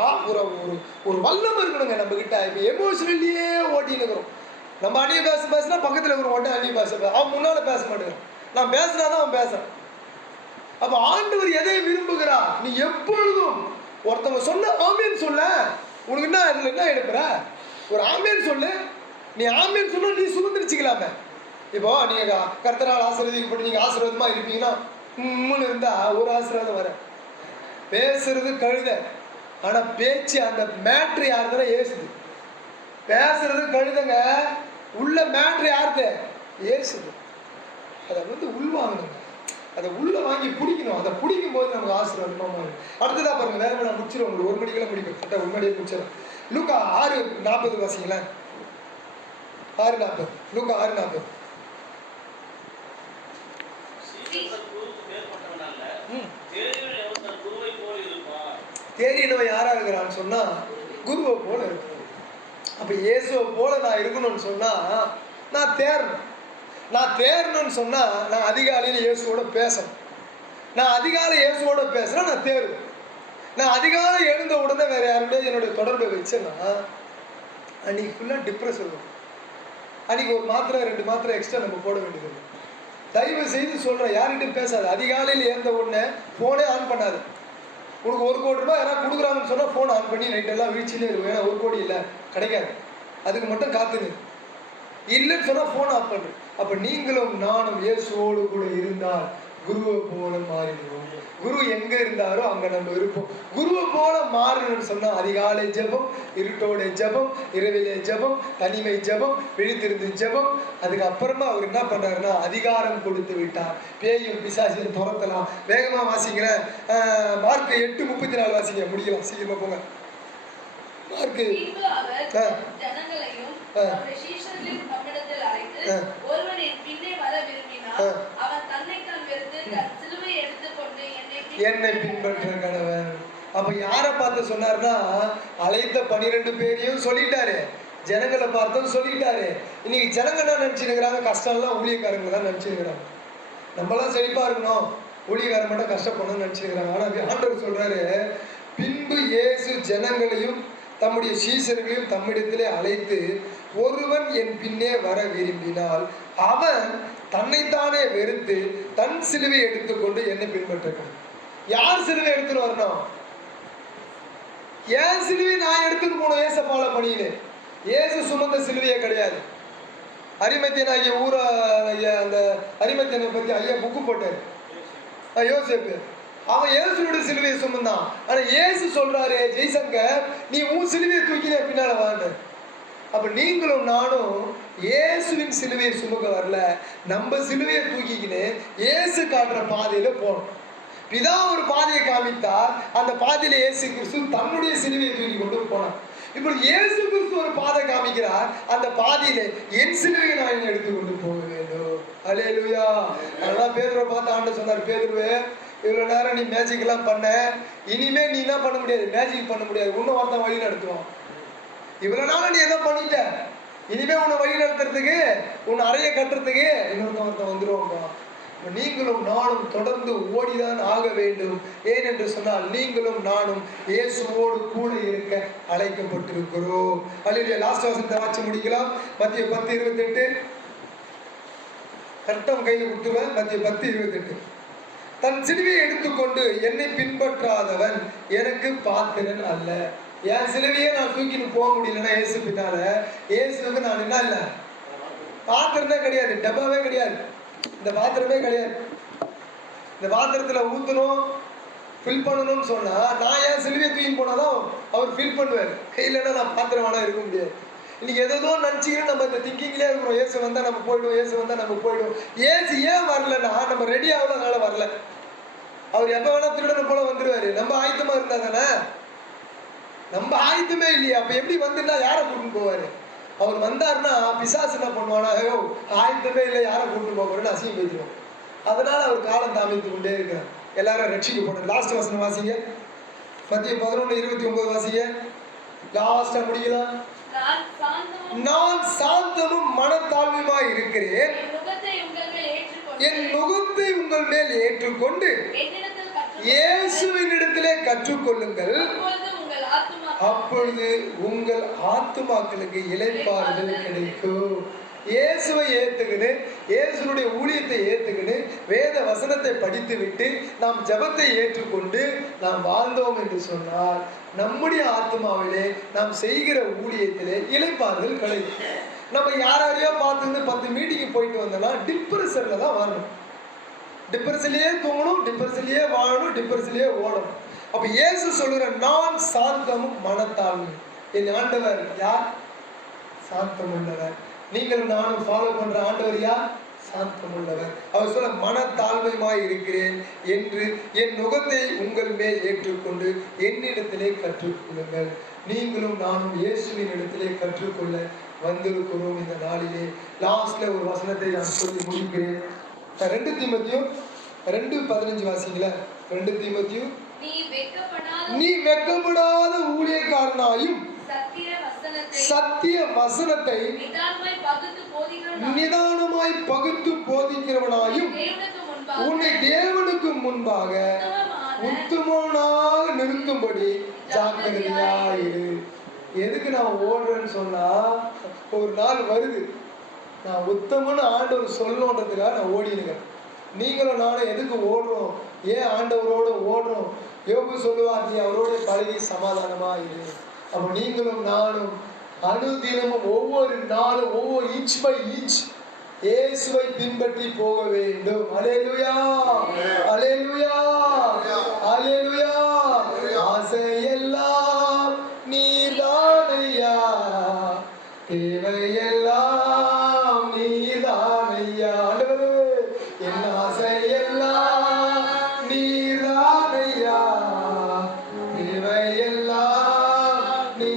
ஒரு வல்லம் இருக்கணுங்க நம்ம கிட்ட. இப்போ எமோஷனல்லையே ஓட்டின்னு இருக்கிறோம். நம்ம அணிய பேசினா பக்கத்தில் இருக்கிற ஓட்ட அணிய பேச, அவன் முன்னால பேச மாட்டேங்கிறான். நான் பேசினாதான் அவன் பேசுறான். அப்ப ஆண்டவர் எதை விரும்புகிறார்? நீ எப்பொழுதும் ஒருத்தவங்க சொன்ன ஆமீன் சொல்ல. உனக்கு என்ன இதுல என்ன எடுப்புற? ஒரு ஆமீன் சொல்லு. நீ ஆமீன் சொன்னா நீ சுதந்திரிச்சுக்கலாமே. இப்போ நீங்க கர்த்தரால் ஆசீர்வதிக்கப்பட்டு நீங்க ஆசீர்வாதமா இருப்பீங்கன்னா இருந்தா ஒரு ஆசீர்வாதம் வர. பேசுறது கழுத, ஆனா பேச்சு அந்த மேட்ரு யாருதுன்னா ஏசுது. பேசுறது கழுதங்க, உள்ள மேட்ரு யாருது? ஏசுது. அதை உள்வாங்கணுங்க, அதை உள்ள வாங்கி பிடிக்கணும். அதை பிடிக்கும் போது நமக்கு ஆசீர்வாதமா இருக்கும். அடுத்ததா பாருங்க, வேற நான் முடிச்சிடும். உங்களுக்கு 1 மணிக்கெல்லாம் முடிக்கும். கரெக்டாக 1 மணியே முடிச்சிடும். லூக்கா 6:40 வாசிங்களேன். 6:40. லூக்கா 6:40. தேறினவன் யாரா இருக்கிறான்னு சொன்னா குருவை போல இருக்கும். அப்ப இயேசுவை போல நான் இருக்கணும்னு சொன்னா நான் தேரணும். நான் தேரணும்னு சொன்னா நான் அதிகாலையில் இயேசுவோட பேசணும். நான் அதிகாலை இயேசுவோட பேசுறேன், நான் தேருவேன். நான் அதிகாலை எழுந்த உடனே வேற யாருடைய என்னுடைய தொடர்பை வச்சேன்னா அன்னைக்கு ஃபுல்லாக டிப்ரெஸ் இருக்கும். அன்னைக்கு ஒரு மாத்திரை 2 மாத்திரை எக்ஸ்ட்ரா நம்ம போட வேண்டியது. தயவு செய்து சொல்கிறேன், யார்கிட்டையும் பேசாது. அதிகாலையில் ஏந்த உடனே ஃபோனே ஆன் பண்ணாது. உனக்கு 1 கோடி ரூபாய் யாராவது கொடுக்குறாங்கன்னு சொன்னால் ஃபோன் ஆன் பண்ணி நைட்டெல்லாம் வீழ்ச்சியிலே இருக்கும். ஏன்னா 1 கோடி இல்லை, கிடைக்காது. அதுக்கு மட்டும் காத்துது. இல்லைன்னு சொன்னால் ஃபோன் ஆஃப் பண்ணு. அப்போ நீங்களும் நானும் இயேசுவோடு கூட இருந்தால் குருவை போல மாறிடுவோம். குரு எங்க இருந்தாரோ அங்க நம்ம இருப்போம். குருவை போல மாறணும்னு சொன்னா அதிகாலை ஜெபம், இருட்டோட ஜெபம், இரவிலே ஜெபம், தனிமை ஜெபம், விழித்திருந்து ஜெபம். அதுக்கப்புறமா அவர் என்ன பண்றாருன்னா அதிகாரம் கொடுத்து விட்டார். பேயும் பிசாசையும் துரத்தலாம். வேகமா வாசிக்கிற மார்க் 8:34 வாசிங்க, முடிக்கலாம், சீக்கிரமா போங்க. மார்க் என்னை பின்பற்ற கடவன். அப்ப யாரை பார்த்து சொன்னார்னா அழைத்த 12 பேரையும் சொல்லிட்டாரு, ஜனங்களை பார்த்தும் சொல்லிட்டாரு. இன்னைக்கு ஜனங்க தான் நினைச்சுக்கிறாங்க கஷ்டம்லாம் ஊழியக்காரங்களை தான் நினைச்சுக்கிறாங்க. நம்மளாம் செழிப்பா இருக்கணும், ஊழியக்காரன் மட்டும் கஷ்டப்படணும்னு நினைச்சுக்கிறாங்க. ஆனா ஆண்டவர் சொல்றாரு, பின்பு இயேசு ஜனங்களையும் தம்முடைய சீசர்களையும் தம்மிடத்திலே அழைத்து, ஒருவன் என் பின்னே வர விரும்பினால் அவன் தன்னைத்தானே வெறுத்து தன் சிலுவை எடுத்துக்கொண்டு என்னை பின்பற்ற. யார் சிலுவை எடுத்துட்டு வரணும்? ஏன் சிலுவை நான் எடுத்துட்டு போனோம்? ஏச ஃபாலோ பண்ணிடு. ஏசு சுமந்த சிலுவையே கிடையாது. அரிமத்தியன் ஐயா ஊர அந்த அரிமத்தியனை பத்தி ஐயா புக்கு போட்டாரு, யோசேப்பு. அவன் இயேசுவோட சிலுவையை சுமந்தான். ஆனா இயேசு சொல்றாரு, ஜெய்சங்கர் நீ உன் சிலுவையை தூக்கினே பின்னால வாங்க. அப்ப நீங்களும் நானும் இயேசுவின் சிலுவையை சுமக்க வரல, நம்ம சிலுவையை தூக்கிக்கின்னு இயேசு காட்டுற பாதையில போனோம். பிதா ஒரு பாதையை காமித்தார், அந்த பாதையில இயேசு கிறிஸ்து தன்னுடைய சிலுவையை தூக்கி கொண்டு போனார். இப்போ இயேசு கிறிஸ்து ஒரு பாதை காமிக்கிறார், அந்த பாதையில என் சிலுவையை நான் எடுத்துக்கொண்டு போக வேண்டும். அல்லேலூயா. அதெல்லாம் பேதுருவை பார்த்து ஆண்டவர் சொன்னார், பேதுருவே இவ்வளவு நேரம் நீ மேஜிக் எல்லாம் பண்ண, இனிமே நீ என்ன பண்ண முடியாது, மேஜிக் பண்ண முடியாது, இன்னும் ஒருத்தன் வழி நடத்துவான். இவ்வளவு நாள் நீ எதை பண்ணிட்ட, இனிமே உன்னை வழி நடத்துறதுக்கு, உன்னை அறைய கட்டுறதுக்கு இன்னொருத்தன் வந்துருவாங்க. நீங்களும் நானும் தொடர்ந்து ஓடிதான் ஆக வேண்டும். ஏன் என்று சொன்னால் நீங்களும் நானும் இயேசுவோடு கூட இருக்க அழைக்கப்பட்டிருக்கிறோம். அல்லேலூயா. லாஸ்ட் வசனத்தை வாசி முடிக்கலாம். மத்திய 10:28 கரெக்டாக கையில் கொடுத்துருவேன். மத்திய 10:28 தன் சிலுவையை எடுத்துக்கொண்டு என்னை பின்பற்றாதவன் எனக்கு பாத்திரன் அல்ல. என் சிலுவையே நான் தூக்கிட்டு போக முடியலன்னா இயேசு பின்னால, இயேசுக்கு நான் என்ன இல்லை, பாத்திரமே கிடையாது, டப்பாவே கிடையாது, இந்த பாத்திரமே கிடையாது. இந்த பாத்திரத்துல ஊத்தணும், ஃபில் பண்ணணும்னு சொன்னா நான் என் சிலுவையை தூக்கி போனாதான் அவர் ஃபில் பண்ணுவார். இல்லைன்னா நான் பாத்திரம் வேணா இருக்க முடியாது. இன்னைக்கு எதோ நினச்சிக்கிட்டு நம்ம இந்த திங்கிங்லேயே இருக்கிறோம், ஏசு வந்தால் நம்ம போயிடுவோம், ஏசு வந்தால் நம்ம போயிடுவோம். ஏசு ஏன் வரலன்னா நம்ம ரெடி ஆகல, அதனால வரல. அவர் எப்போ வேணா திருடனை போல வந்துடுவார். நம்ம ஆயத்தமாக இருந்தா தானே. நம்ம ஆயத்தமே இல்லையா? அப்ப எப்படி வந்துட்டா யாரை கூட்டிட்டு போவாரு? அவர் வந்தாருன்னா பிசாசு என்ன பண்ணுவானா, ஐயோ ஆயத்தமே இல்லை, யாரை கூட்டிட்டு போறேன்னு அசிங்க பேசிடுவோம். அதனால அவர் காலம் தாமித்து கொண்டே இருக்கிறார். எல்லாரும் ரட்சிக்கப்படும். லாஸ்ட் வசனம் வாசிங்க. மத்திய 11:29 வாசிங்க. லாஸ்டா முடிக்கலாம். நான் சாந்தமும் மனத்தாழ்மையுமாய் இருக்கிறேன், என் நுகத்தை உங்கள் மேல் ஏற்றுக்கொண்டு இயேசுவினிடத்திலே கற்றுக்கொள்ளுங்கள், அப்பொழுது உங்கள் ஆத்துமாக்களுக்கு இளைப்பாறுதல் கிடைக்கும். இயேசுவை ஏத்துக்கின்னு, இயேசுனுடைய ஊழியத்தை ஏத்துக்கின்னு, வேத வசனத்தை படித்து விட்டு நாம் ஜெபத்தை ஏற்றுக்கொண்டு நாம் வாழ்ந்தோம் என்று சொன்னால் நம்முடைய ஆத்மாவிலே நாம் செய்கிற ஊழியத்திலே இளைப்பாறுதல் கிடைக்கும். நம்ம யாரையோ பார்த்து 10 மீட்டிங்கு போயிட்டு வந்தோம்னா டிப்ரெஷன்ல தான் வரணும். டிப்ரெஷன்லயே தூங்கணும், டிப்ரெஷன்லயே வாழணும், டிப்ரெஷன்லயே ஓடணும். அப்ப இயேசு சொல்லுற நான் சாந்தமும் மனத்தாழ்மையும். என் ஆண்டவர் யார்? சாந்தம் உள்ளவர். நீங்கள் நானும் ஃபாலோ பண்ற ஆண்டவர் யார்? சாந்தம் உள்ளவர். அவர் சொல்ல மனத்தாழ்மையுமாய் இருக்கிறேன் என்று என் நுகத்தை உங்கள் மேல் ஏற்றுக்கொண்டு என்னிடத்திலே கற்றுக்கொள்ளுங்கள். நீங்களும் நானும் இயேசுவின் இடத்திலே கற்றுக்கொள்ள வந்திருக்கிறோம் இந்த நாளிலே. லாஸ்ட்ல ஒரு வசனத்தை நான் சொல்லி முடிக்கிறேன். 2 தீமோத்தேயு 2:15 வாசிங்களா. 2 தீமோத்தேயு நீ வெட்கப்படாத ஊழியக்காரனாயும் சத்திய வசனத்தை நிதானமாய் பகுத்து போதிக்கிறவனாயும் உன்னை தேவனுக்கு முன்பாக உத்தமனாக நிறுத்தும்படி ஜாக்கிரதையாயிரு. எதுக்கு நான் ஓடுறேன்னு சொன்னா, ஒரு நாள் வருது நான் உத்தமன்னு ஆண்டவர் சொல்லணுன்றதுக்காக நான் ஓடினுங்க. நீங்களும் நானும் எதுக்கு ஓடுறோம்? ஏன் ஆண்டவரோடு ஓடுறோம்? யோபு சொல்லுவார், நீ அவரோட பழகி சமாதானமா இரு. அப்ப நீங்களும் நானும் அனுதினமும் ஒவ்வொரு நாளும் ஒவ்வொரு இன்ச் பை இன்ச் இயேசுவை பின்பற்றி போக வேண்டும். அல்லேலூயா, அல்லேலூயா, அல்லேலூயா. ஆசையெல்லாம் நீர்தானையா, தேவையெல்லாம் நீர்தானையா. ஆண்டவரே, என் ஆசையெல்லாம் நீர்தானையா, தேவையெல்லாம் நீ